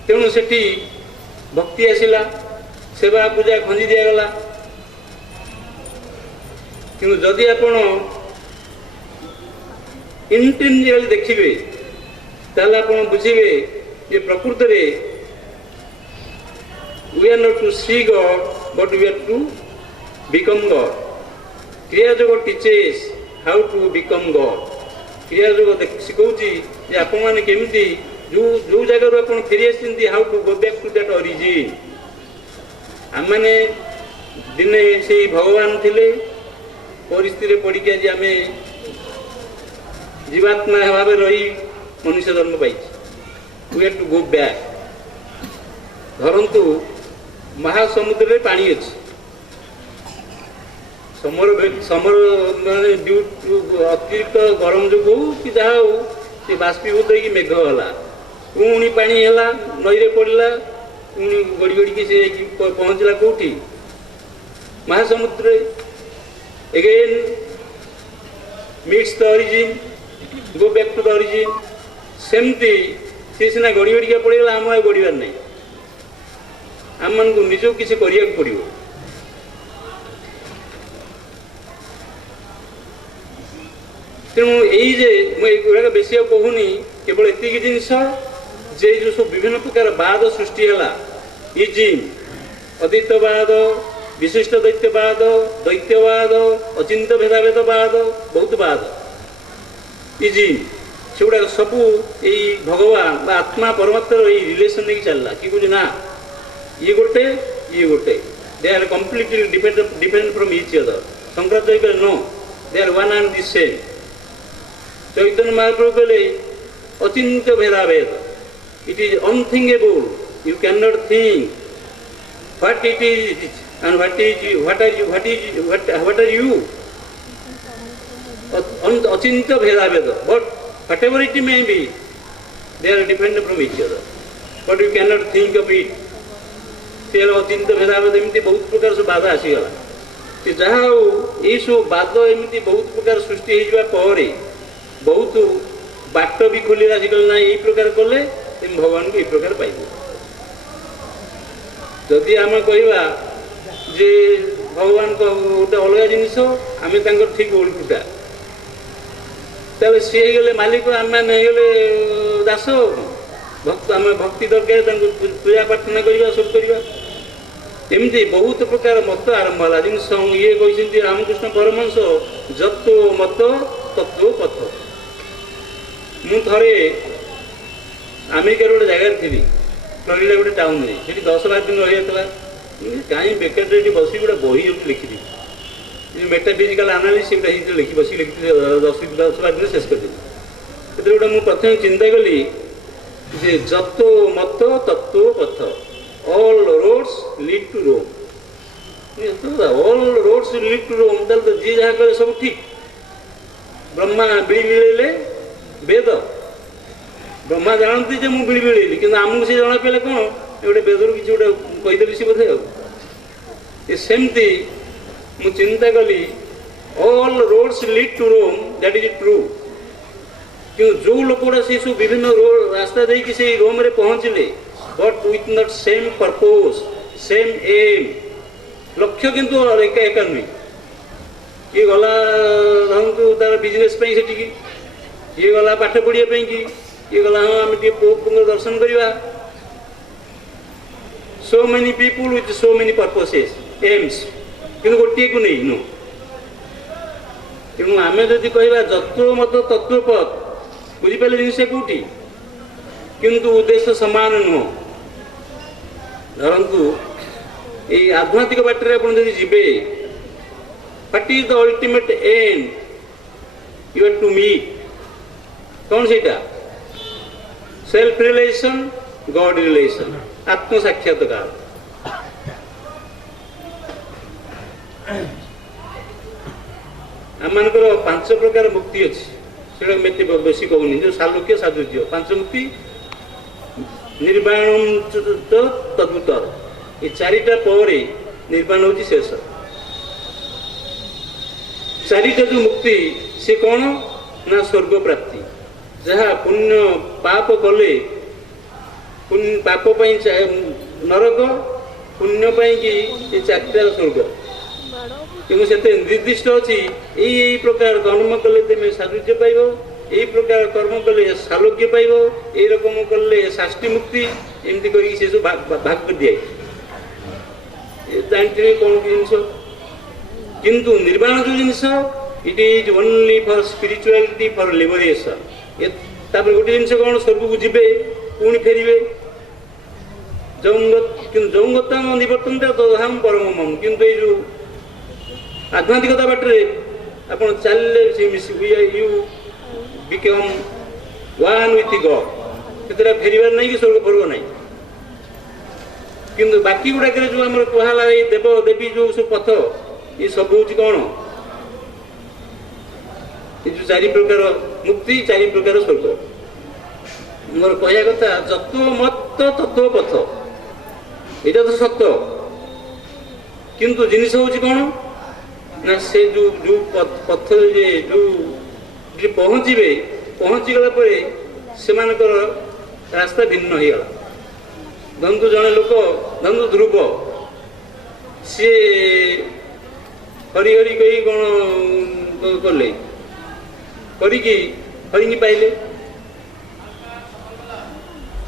तेणु सेठी भक्ति आसला सेवा पूजा खंजी दिगला कि जदि आप इंटेंजिबल देखिए ताल आप बुझे ये प्रकृत में we are not to see god but we are to become god Kriya Yog teaches how to become god Kriya Yog शिखौची आप केमी जो जो जगह आप फेरी आसती how to go back to that origin आम मैंने दिने से भगवान थिले परिस्थिति पड़ी आज आम जीवात्मा भाव रही मनुष्य जन्म पाई we have to go back धरतु महासमुद्र में पानी अच्छी समर समर माने अतिरिक्त गरम जो हो कि जहाँ हो सी बाष्पीभूत हो मेघ है पुणी पानी है नई पड़ा पुणी गड़ी गड़ी की से पहुँचला कौटी महासमुद्र again meets the origin go back to the origin सेमती सी सीना गड़ी गड़ी पड़ेगा आम गड़बार नहीं आम मान निज किसी करिया पड़ो तेणु यही बेसी कहूनी केवल एति जिनस जे जो सब विभिन्न प्रकार बाद सृष्टि है इजिम अद्वैतवाद विशिष्ट दैत्यवाद दैत्यवाद अचिंत्य भेदाभेदवाद बहुत बाद इजिम से गुड़ा सब यही भगवान बा आत्मा परमात्मा रिलेसन नहीं चलला कि कुछ ना ये गोटे they are completely different from each other Shankaracharya no they are one and the same Chaitanya Mahaprabhu कहले अचिंत्य भेदाभेद it is unthinkable you can not think what it is and what are you achintya bhedabheda but whatever it may be they are different from each other but you cannot think of it they are achintya bhedabheda एमती बहुत प्रकार से बाधा आसीगला कि जहाँ ये सब बाद एमती बहुत प्रकार सृष्टि होगा बहुत बाट भी खोल ना यही प्रकार कले भगवान को यही प्रकार पाइब जदि आम कहवा जे भगवान को गोटे अलग जिनिस आम ठीक उल्टा सी गले मालिक आम मैंने दास भक्त आम भक्ति दरकार पूजा प्रार्थना करवा सब करवा एमती बहुत प्रकार मत आरंभ है जिन ये कहते रामकृष्ण परमहंस जत्व मत तत्व पथ मु थे अमेरिका गोटे जगार थी फ्लोरिडा गोटे टाउन में 10-12 दिन रही कहीं बेकार बस गोटे बही जो लिखी मेटाफिजिकल आनालिसिस लिखी बस लिखी 10-12 दिन शेष कर गोटे मुझे प्रथम चिंता कली जे जत्व मत तत्व पथ all roads lead to Rome all roads lead to Rome तो जी जहाँ कहे सब ठीक ब्रह्मा बिड़ी मिले वेद ब्रह्मा जानती जे मुझे बिड़ी मिली कि आमको से जना पाले कौन गोटे वेदर किसी गोटे कहीदेली सी बोधे सेमती मुझे चिंता कली all roads lead to Rome that is true କିନ୍ତୁ ଯେଉଁ ଲୋକଗୁଡ଼ା ସେ ସବୁ ବିଭିନ୍ନ ରାସ୍ତା ଦେଇକି ସେଇ ରୋମ୍ରେ ପହଞ୍ଚିଲେ, but with not same purpose, same M, ଲକ୍ଷ୍ୟ କିନ୍ତୁ ଏକା ଏକା ନୁହେଁ। କିଏ ଗଲା ଧରନ୍ତୁ ତାର ବିଜନେସ୍ ପାଇଁ ସେଠିକି, କିଏ ଗଲା ପାଠ ପଢ଼ିବା ପାଇଁକି, କିଏ ଗଲା ହଁ ଆମେ ଟିକେ ପୁଅଙ୍କ ଦର୍ଶନ କରିବା। So many people with so many purposes, aims, କିନ୍ତୁ ଗୋଟିଏକୁ ନେଇ ନୁହଁ। ତେଣୁ ଆମେ ଯଦି କହିବା ଯତ୍ତ୍ୱ ମତ ତତ୍ତ୍ୱପଦ, ବୁଝିପାରିଲେ ଜିନିଷ କୋଉଠି, କିନ୍ତୁ ଉଦ୍ଦେଶ୍ୟ ସମାନ ନୁହଁ। ଧରନ୍ତୁ ଏଇ ଆଧ୍ୟାତ୍ମିକ ବାଟରେ ଆପଣ ଯଦି ଯିବେ, what is the ultimate end you have to meet? କ'ଣ ସେଇଟା? ସେଲ୍ଫ ରିଲେସନ୍, ଗଡ୍ ରିଲେସନ୍, ଆତ୍ମ ସାକ୍ଷାତକାର। ଆମମାନଙ୍କର 5 ପ୍ରକାର ମୁକ୍ତି ଅଛି, ସେଟା ଏତେ ବେଶୀ କହୁନି, ଯେଉଁ ସାଲୋକ୍ୟ ସାଧୁର୍ଯ୍ୟ 5 ମୁକ୍ତି, ନିର୍ବାଣଂ ତଦୁତ୍ତର, ଏ 4ଟା ପରେ ନିର୍ବାଣ ହେଉଛି ଶେଷ। 4ଟା ଯେଉଁ ମୁକ୍ତି ସେ କ'ଣ ନା ସ୍ୱର୍ଗ ପ୍ରାପ୍ତି। ଯାହା ପୁଣ୍ୟ ପାପ କଲେ, ପାପ ପାଇଁ ନରକ, ପୁଣ୍ୟ ପାଇଁକି ଏ 4ଟା ସ୍ୱର୍ଗ। ତେଣୁ ସେତେ ନିର୍ଦ୍ଦିଷ୍ଟ ଅଛି, ଏଇ ପ୍ରକାର କର୍ମ କଲେ ତୁମେ ସାଧୁର୍ଯ୍ୟ ପାଇବ, ଏଇ ପ୍ରକାର କର୍ମ କଲେ ସାଲୋକ୍ୟ ପାଇବ, ଏଇ ରକମ କଲେ ଶାସ୍ତି ମୁକ୍ତି, ଏମିତି କରିକି ସେ ସବୁ ଭାଗ କରିଦିଏ। ଜାଣିଥିବେ କ'ଣ ଜିନିଷ। କିନ୍ତୁ ନିର୍ବାଣ ଯେଉଁ ଜିନିଷ, it is only for spirituality, for liberation. ତାପରେ ଗୋଟେ ଜିନିଷ କ'ଣ, ସ୍ୱର୍ଗକୁ ଯିବେ ପୁଣି ଫେରିବେ। କିନ୍ତୁ ଯୌଙ୍ଗତା ନିବର୍ତ୍ତନଟା ଦଧାମ ପରମମ। କିନ୍ତୁ ଏଇ ଯେଉଁ ଆଧ୍ୟାତ୍ମିକତା ବାଟରେ ଆପଣ ଚାଲିଲେ, ସେ ୟୁ ବିକମ୍ ୱାନ୍ ୱିଥ୍ ଗଡ୍। ସେଥିରେ ଫେରିବାର ନାହିଁ କି ସ୍ୱର୍ଗ ଫର୍ଗ ନାହିଁ। କିନ୍ତୁ ବାକି ଗୁଡ଼ାକରେ ଯେଉଁ ଆମର କୁହାହେଲା, ଏଇ ଦେବ ଦେବୀ ଯେଉଁ ସବୁ ପଥ, ଏ ସବୁ ହେଉଛି କ'ଣ, ଏ ଯେଉଁ 4 ପ୍ରକାର ମୁକ୍ତି, 4 ପ୍ରକାର ସ୍ୱର୍ଗ। ମୋର କହିବା କଥା, ଯତ୍ତ୍ୱ ମତ ତତ୍ତ୍ୱ ପଥ, ଏଇଟା ତ ସତ। କିନ୍ତୁ ଜିନିଷ ହେଉଛି କ'ଣ ନା, ସେ ଯେଉଁ ପଥରେ ଯେଉଁ ପହଞ୍ଚିବେ, ପହଞ୍ଚିଗଲା ପରେ ସେମାନଙ୍କର ରାସ୍ତା ଭିନ୍ନ ହେଇଗଲା। ଧରନ୍ତୁ ଜଣେ ଲୋକ, ଧରନ୍ତୁ ଧ୍ରୁବ, ସିଏ ହରି ହରି କହି କ'ଣ କଲେ, କରିକି ହରିକି ପାଇଲେ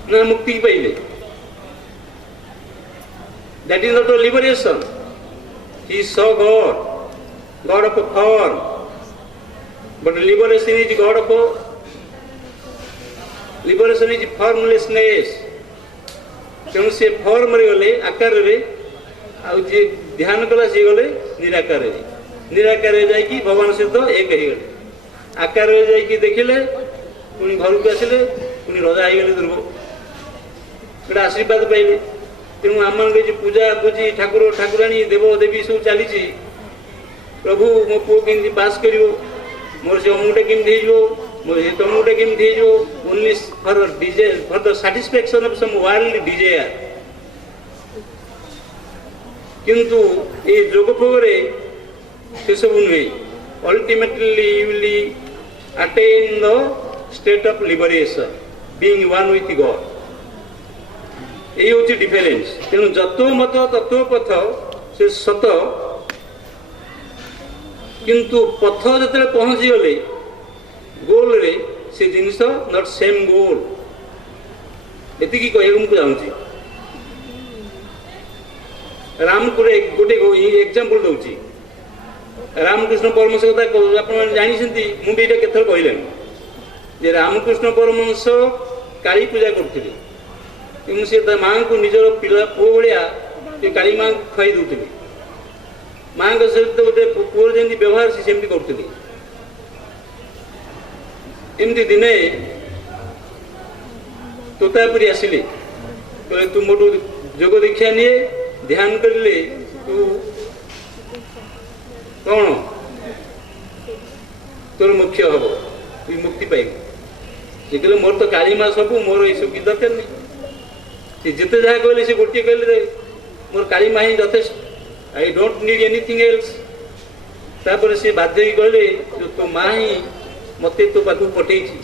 ନା ମୁକ୍ତି ପାଇଲେ? That is not a liberation. He saw God, God of a form, but liberation is God of a, liberation is formlessness. ତେଣୁ ସେ ଫର୍ମରେ ଗଲେ, ଆକାରରେ, ଆଉ ଯିଏ ଧ୍ୟାନ କଲା ସିଏ ଗଲେ ନିରାକାରରେ। ନିରାକାରରେ ଯାଇକି ଭଗବାନ ସହିତ ଏକ ହେଇଗଲେ, ଆକାରରେ ଯାଇକି ଦେଖିଲେ, ପୁଣି ଘରକୁ ଆସିଲେ, ପୁଣି ରଜା ହେଇଗଲେ ଧ୍ରୁବ। ଗୋଟେ ଆଶୀର୍ବାଦ ପାଇଲେ। ତେଣୁ ଆମମାନଙ୍କ ଯେଉଁ ପୂଜା ପୂଜି, ଠାକୁର ଠାକୁରାଣୀ, ଦେବ ଦେବୀ ସବୁ ଚାଲିଛି, ପ୍ରଭୁ ମୋ ପୁଅ କେମିତି ପାସ୍ କରିବ, ମୋର ସେ ଅମୁକଟା କେମିତି ହେଇଯିବ, ମୋର ସେ ତମୁକଟା କେମିତି ହେଇଯିବ, only for desire, for the satisfaction of some world desire. କିନ୍ତୁ ଏଇ ଯୋଗ ଫୋଗରେ ସେସବୁ ନୁହେଁ। Ultimately you will attain the state of liberation, being one with God. এই হচ্ছে ডিফারেন্স। তেমন যত মত তত্ত্ব পথ সে সত, কিন্তু পথ যেতবে পৌঁছি গলে গোলরে সে জিনিস নট সেম গোল। এতিকি কহিବାକୁ ମୁଁ ଚାହୁଁଛି। ରାମପୁରେ ଗୋଟେ ଏକ୍ଜାମ୍ପଲ ଦେଉଛି। ରାମକୃଷ୍ଣ ପରମହଂସ କଥା ଆପଣମାନେ ଜାଣିଛନ୍ତି, ମୁଁ ବି ଏଇଟା କେତେଥର କହିଲେଣି ଯେ ରାମକୃଷ୍ଣ ପରମହଂସ କାଳୀ ପୂଜା କରୁଥିଲେ। କିନ୍ତୁ ସେ ତା ମାଆଙ୍କୁ ନିଜର ପିଲା ପୁଅ ଭଳିଆ ସେ କାଳୀ ମାଆଙ୍କୁ ଖୁଆଇ ଦେଉଥିଲେ। ମାଆଙ୍କ ସହିତ ଗୋଟେ ପୁଅର ଯେମିତି ବ୍ୟବହାର ସେ ସେମିତି କରୁଥିଲେ। ଏମିତି ଦିନେ ତୋତାପୁରୀ ଆସିଲେ, କହିଲେ ତୁ ମୋଠୁ ଯୋଗ ଦୀକ୍ଷା ନିଏ, ଧ୍ୟାନ କରିଲେ ତୁ କ'ଣ ତୋର ମୁଖ୍ୟ ହବ, ତୁ ମୁକ୍ତି ପାଇବୁ। ସେ କହିଲେ ମୋର ତ କାଳୀ ମା ସବୁ, ମୋର ଏସବୁ କିଛି ଦରକାର ନାହିଁ। ସେ ଯେତେ ଯାହା କହିଲେ ସେ ଗୋଟିଏ କହିଲେ ମୋର କାଳୀ ମା ହିଁ ଯଥେଷ୍ଟ, I don't need anything else. ତାପରେ ସେ ବାଧ୍ୟ ହେଇକି କହିଲେ ତୋ ମା ହିଁ ମୋତେ ତୋ ପାଖକୁ ପଠେଇଛି,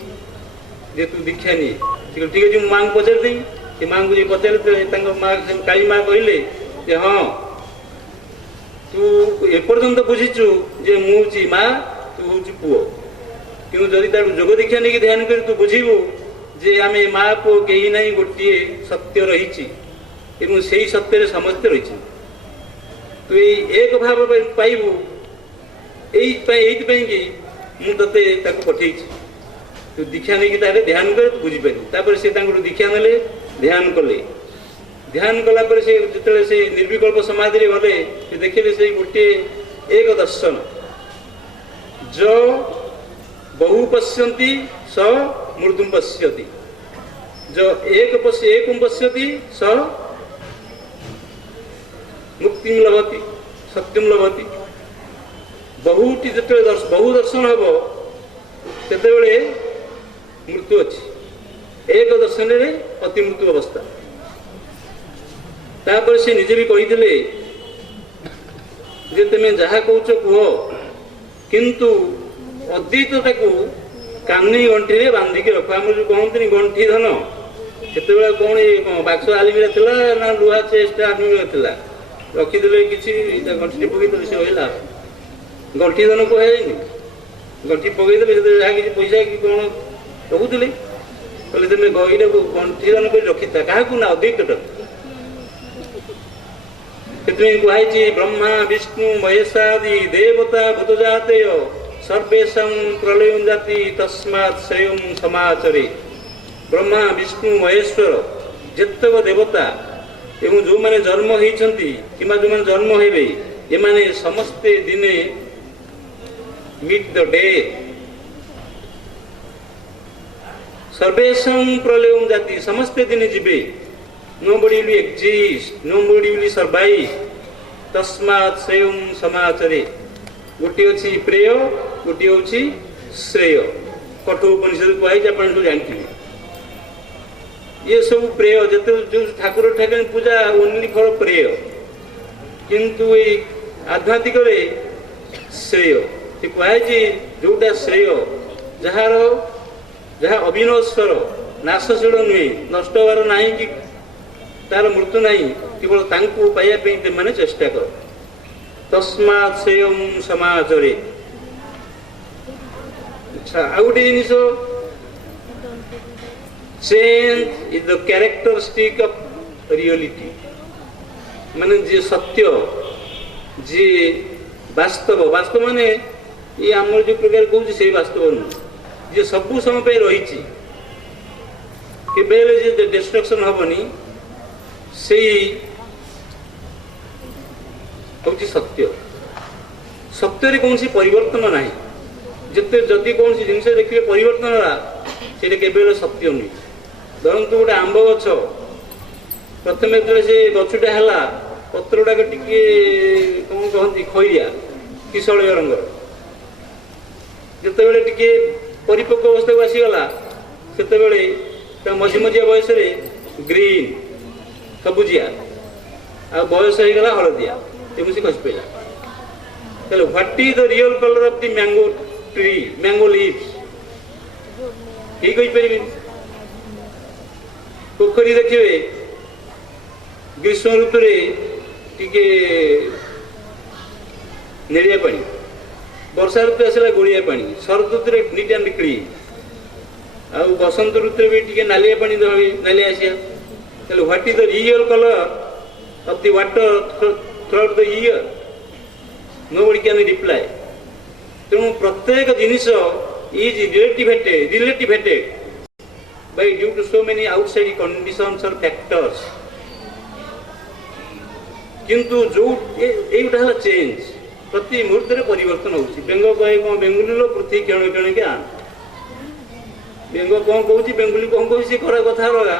जे तू दीक्षा नहीं ठीक है माँ को पचार दी माँ को पचारे माँ काली माँ कहले हाँ तू एपर्यंत बुझीचु जे मुझी माँ तू हूँ पुओ कि जदि तार जोग दीक्षा नहीं ध्यान कर तू बुझीबू जे आम माँ पुओ कहीं ना गोटे सत्य रही से सत्य समस्ते रही तू एक भाव पाइबू कि मुझे पठे तू दीक्षा नहीं तारे ध्यान कर तू बुझीपार से दीक्षा नेले ध्यान कले ध्यान कलापर से जिते से निर्विकल्प समाधि गले से देखिले से गोटे एक दर्शन जो बहु पश्यन्ति स मृदुम पश्यति जो एक पश्यति स मुक्ति लभति सत्यम लभति बहुटी जिते बहु दर्शन हम सेते मृत्यु अच्छी एक दर्शन अति मृत्यु अवस्था तापर से निजे भी कही जे तुम जहाँ कौच कह किंतु अद्वैतता को कानी गंठी बांधिकी रख आम जो कहते गंठी धन से कौन बाक्स आलमीरा थिला ना लुहा चेस्ट आलमीरा थिला रखीदे किसी गंठी पकईदे से होगा गंठी धन कहुनि गंठी पकईदे जहाँ किसी पैसा कि कौन रखुले कहले तुम गईटा गंठी धन कर रखी था क्या ना अद्वैतटा कहुई ब्रह्मा विष्णु महेशादि देवता भूतजातेय सर्वेशा प्रलय जाति तस्मात् श्रेय समाचरे ब्रह्मा विष्णु महेश्वर जितक देवता एवं जो मैंने जन्म होती कि जो मैंने जन्म होबे ये समस्ते दिने मीट द डे सर्वेशा प्रलय जाति समस्ते दिने जीवे nobody will exist nobody will survive तस्मात् श्रेय समाचरे गोटे अच्छी प्रेय गोटे अच्छी श्रेय कठोपनिषद कहुई आप जानते ये सब प्रेय जो ठाकुर ठाकुर पूजा ओनली फॉर प्रेय किंतु ये आध्यात्मिक श्रेय कहुई जोटा श्रेय जार जहाँ अविनश्वर नाशशील नुहे नष्ट हबार ना कि तार मृत्यु नहीं केवल तांको पाइबा मैंने चेष्टा कर तस्मात् श्रेय समाचरे अच्छा आ गोटे जिनिस change is the characteristic of reality माने जे सत्य जे वास्तव वास्तव माने ये आमर जो प्रकार कहूँ से वास्तव नुह जे सबू समय रही के डिस्ट्रक्शन हेनी से हूँ सत्य सत्य कौन परिवर्तन ना जिते जदि कौन जिन देखिए परिवर्तन है केवल सत्य नुहे धरतु गोटे आंब गछ प्रथम जो से गछटा है पत्र गुड़ाक टी कौन कहती खैरिया किशलय रंगर जिते टे परिपक्व अवस्था को आसीगला से मझी मझिया बयस ग्रीन सबुजिया आ बयस होगा हलदिया एवं से खसी पड़ा what is the real colour of the mango tree mango leaves यही कहीपर पोखरी देखिए ग्रीष्म ऋतु टिके नेड़िया पानी वर्षा ऋतु आसला गोलिया पानी शरद ऋतु नीट एंड क्लीन आ बसंत ऋतु भी टिके नालिया पानी नालिया आसिया what is the real colour of the water throughout the year nobody can reply तेणु प्रत्येक जिनिस is relativated by due to so many outside conditions or factors किंतु जो एटा है चेंज प्रति मुहूर्त में परिवर्तन होउछि बेंग कहे कौन बेंगुली लो पृथ्वी क्षण क्षण के आन बेंग कौन कहूँ बेंगुली कौन कहूँ सी खरा कथा लगा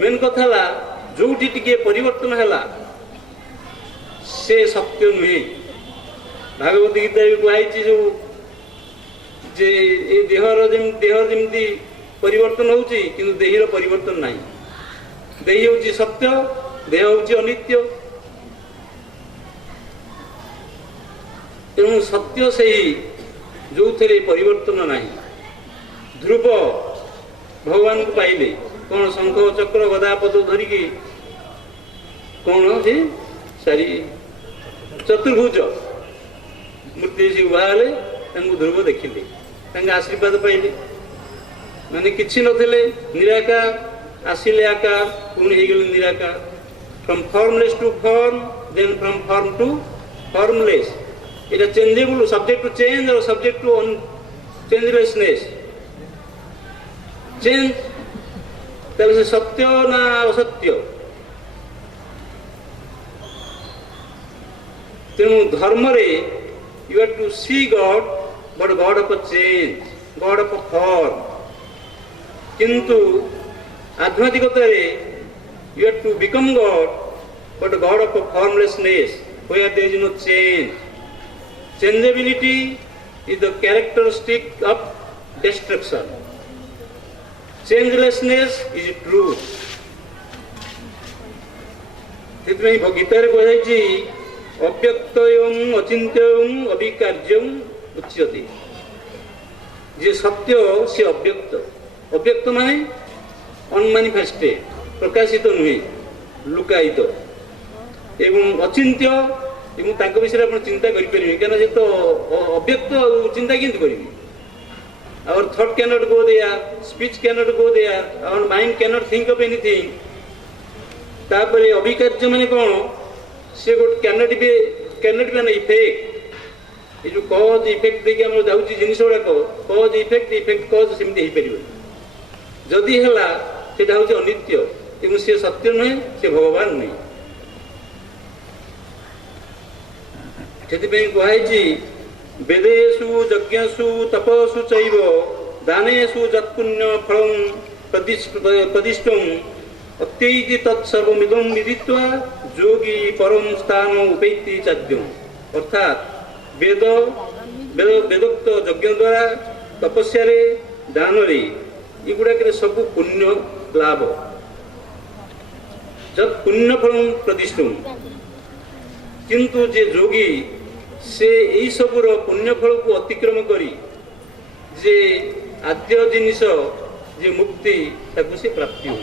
मेन कथा ला जोटी टिके परिवर्तन हैला से सत्य नुहे भागवत गीता भी कहुई जो जे ए देहर जमी परिवर्तन होउछि किंतु देहर परिवर्तन नहीं देह होउछि सत्य देह होउछि अनित्य तेणु सत्य से ही जो थे परिवर्तन नहीं ध्रुव भगवान को पाइले कौन शंख चक्र गदा पद धरिकी कौन से सारी चतुर्भुज मूर्ति से उभा हेले ध्रुव देखिले आशीर्वाद पाइले माने किछि नथिले निराकार आसिले आकार पुणी हो गले निराकार from formless to form then from form to formless it changeable subject to change और सब्जेक्ट टू चेंजलेसनेस चेंज तब से सत्य ना असत्य तेणु धर्म रे you have to see god but god of a change god of a form किंतु आध्यात्मिकता रे you have to become god but god of a formlessness where there is no change. Changeability is the characteristic of destruction. Changelessness is truth. ସେଥିପାଇଁ ଗୀତାରେ କୁହାଯାଇଛି ଅବ୍ୟକ୍ତୟଂ ଅଚିନ୍ତ୍ୟଂ ଅବିକାର୍ଯ୍ୟଂ ଉଚ୍ୟତେ ଯେ ସତ୍ୟ ସେ ଅବ୍ୟକ୍ତ ଅବ୍ୟକ୍ତ ମାନେ ଅନମାନିଫେଷ୍ଟେଡ ପ୍ରକାଶିତ ନୁହେଁ ଲୁକାୟିତ एवं अचिंत्य एवं तांको विषय आपण चिंता करि परिबे केना जे तो अव्यक्त चिंता किंतु करिबे our thought can not go there speech can not go there our mind can not think of anything तापरे अभिकार्य माने कोन से गोट can not be an effect ए जो कॉज इफेक्ट देखि हम जाउची जिनिस ओडा को कॉज इफेक्ट कॉज सिमति हे परिबे जदी हला सेटा होची अनित्य एवं से सत्य नहे से भगवान नहे ସେଥିପାଇଁ କୁହାଯାଇଛି ବେଦେଷୁ ଯଜ୍ଞସୁ ତପସୁ ଚୈବ ଦାନେଷୁ ଯତ୍ପୁଣ୍ୟ ଫଳଂ ପ୍ରଦିଷ୍ଟଂ ଅତ୍ୟୈତି ତତ୍ସର୍ବମିଦଂ ବିଦିତ୍ୱା ଯୋଗୀ ପରଂ ସ୍ଥାନ ଉପୈତି ଚାଦ୍ୟଂ ଅର୍ଥାତ୍ ବେଦୋକ୍ତ ଯଜ୍ଞ ଦ୍ୱାରା ତପସ୍ୟାରେ ଦାନରେ ଏଗୁଡ଼ାକରେ ସବୁ ପୁଣ୍ୟ ଲାଭ ଯତ୍ ପୁଣ୍ୟ ଫଳଂ ପ୍ରଦିଷ୍ଟଂ किंतु जे जोगी से यही सबुर पुण्यफल को अतिक्रम करी जे आद्य जिनिस जे मुक्ति ताकू से प्राप्ति हो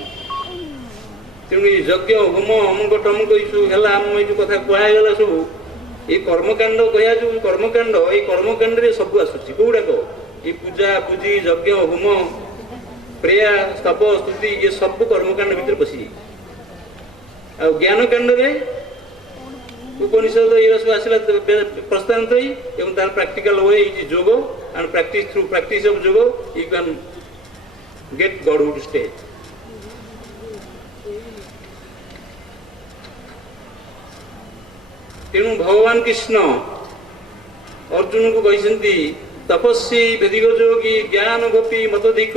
तेणु यज्ञ होम अमुक टमुक है आम जो कथा कहगला सब ये कर्मकांड कह जो कर्मकांड ये कर्मकांड रे सब आसूची कौड़ाक ये पूजा पूजी यज्ञ होम प्रेया स्तप स्तुति ये सब कर्मकांड भीतर पशि आ ज्ञान कांड रे उपनिषद ये सब आसला प्रस्थान एवं तार प्रैक्टिकल वे इज योग and practice through practice of योग यू कैन गेट गॉडहुड स्टेज तेणु भगवान कृष्ण अर्जुन को कहते तपस्वी वेदिक योगी ज्ञान गोपी मतधिक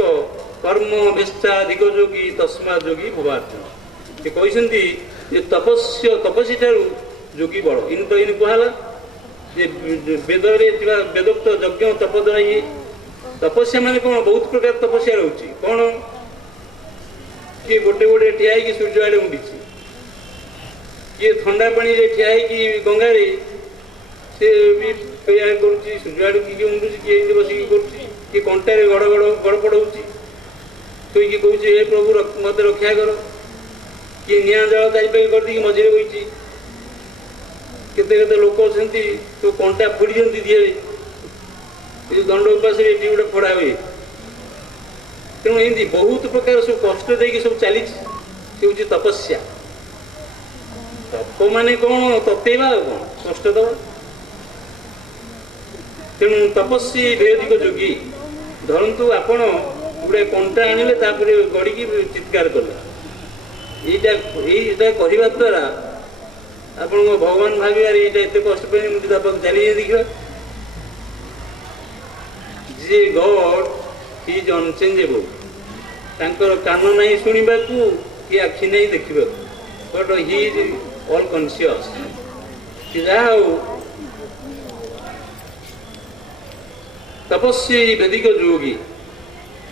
कर्म भेष्टाधिक योगी तस्मा योगी भवार्जुन ये कहते तपस्वी ठारू जोगी बड़ इन तो इन कहला जे वेद रे वेदोक्त यज्ञ तप द्वारा ये तपस्या माने कौन बहुत प्रकार तपस्या रहउची कौन किए गोटे गोटे ठिया कि सूर्य आड़े उंडी किए ठंडा पानी रे ठिया कि गंगा रे से भी पेया करूची सूर्य आड़े कि उंडुची किए इते बसी करूची कि कंटा रे गड़ गड़ गड़ पड़उची कोई कि कहउची हे प्रभु मते रक्षा करो कि निया जल ताई पे कर दी मझिरे होईची केते केते लोक अछंती तो कंटा फोड़ी जंती दिए दंड उपास एटी गोटे फोड़ा हुए तेणु एमती बहुत प्रकार सब कष्ट देकी सब चली से तपस्या तप माने कौन ततेवा कौन कष्ट दवा तेणु तपस्वी वैदिक योगी धरतु आपण गोटे कंटा आनिले तापर गड़िकी चित्कार कला यहीटा कहवा द्वारा आप भगवान भाविबार ये एत कष्ट पे मुझे चली देखा जे गॉड इज अनचेंजेबल तांकर कान नहीं शुणा कि आखि नहीं देखा but he is all conscious जहा तपस्वी वैदिक योगी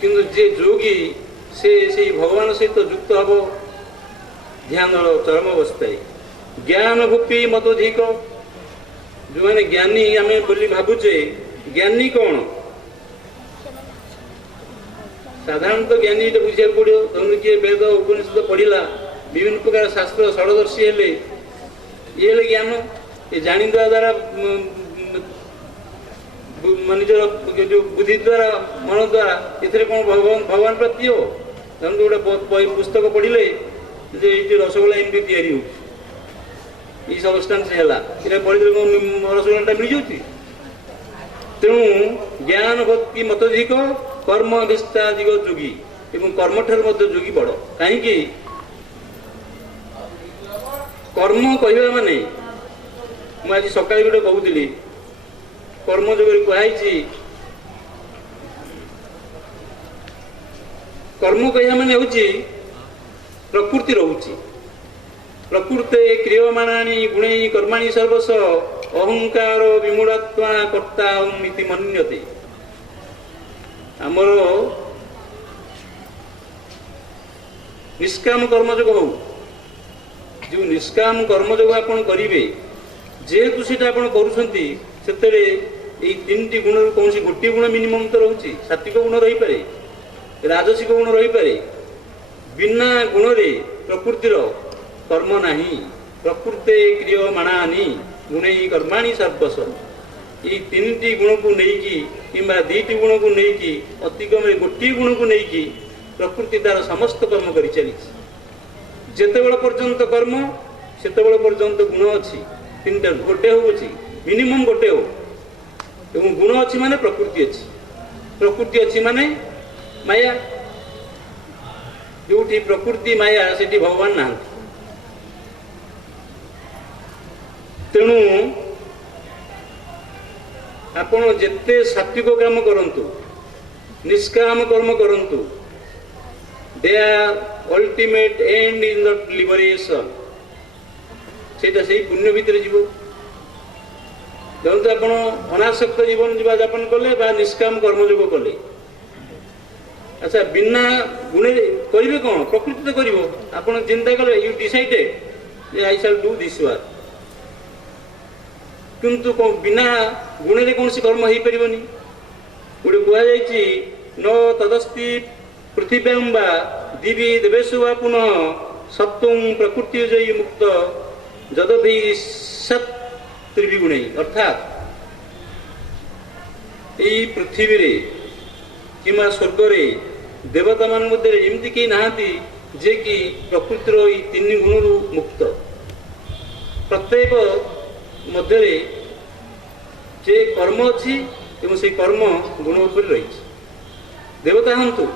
किंतु जे योगी से भगवान सहित युक्त हम ध्यान चरम अवस्था ज्ञान गोपी मतधिक जो मैंने ज्ञानी आम बोली भावुचे ज्ञानी कौन साधारणतः ज्ञानी ये बुझा पड़ो तुम किए वेद उपनिषद पढ़ला विभिन्न प्रकार शास्त्र षड़दर्शी हेले ये हेले ज्ञान ये जाणीदा द्वारा निजर जो बुद्धि द्वारा मन द्वारा एथरे कौन भगवान प्राप्ति हो तुम गोटे पुस्तक पढ़ले जे ये रसगोला एमती तैयारी हो सबस्टान्स है पढ़े रसगोला मिल जाऊँ तेणु ज्ञान भक्ति मतधिक कर्म अभिष्टाधिक जोगी एवं कर्म ठार जोगी बड़ कहीं कर्म कहवा माने मुझे सकाल गोटे कहूली कर्म जो कहुई कर्म कहवा माने हूँ प्रकृति रोची प्रकृते क्रियमाणानि गुणै कर्माणि सर्वस अहंकार विमूढ़त्वा कर्ता इति मन्यते आमर निष्काम कर्मयोग हो जो निष्काम कर्मयोग आपन करेंगे जेहेतु से करुँचे से तीन गुण कौन गोटे गुण मिनिमम तो रोचे सात्विक गुण रही पारे राजसिक गुण रही पारे बिना गुण रे प्रकृतिर कर्म नहीं प्रकृते क्रियमाणानि गुणै कर्माणि सर्वस ये तीन गुण को लेकिन कि दीटी गुण को लेकिन अतिकम गोटे गुण को लेकिन प्रकृति तार समस्त कर्म कर चली जितेबले पर्यंत कर्म से पर्यंत गुण अच्छी तीन गोटे हो मिनिमम गोटे हो एवं गुण अच्छी माने प्रकृति अच्छी माने माया जो प्रकृति माया से भगवान ना तेणु आपण जिते सात्विक काम करंतु निष्काम कर्म करंतु they are ultimate end in the liberation सेटा से पुण्य भितर जीव जब आप अनासक्त जीवन जीवन यापन कले निष्काम कर्मयोग कले अच्छा बिना गुण करेंगे कौन प्रकृति तो कर चिंता कले you decided I shall do this work किंतु बिना गुण रे कौन सी कर्म हो पारनि गोटे कहुई न तदस्ति पृथिव्यां वा दिवि देवेशु वा पुनः सत्वं प्रकृति जयी मुक्त जदभि सत् त्रिविगुण अर्थात यही पृथ्वी रे किंवा स्वर्ग रे देवता मान मध्य एमती कहीं नहांती जे कि प्रकृतिर ये तीन गुण मुक्त प्रत्येक मध्य जे कर्म अच्छी एवं से कर्म गुण उपर रही देवता हूँ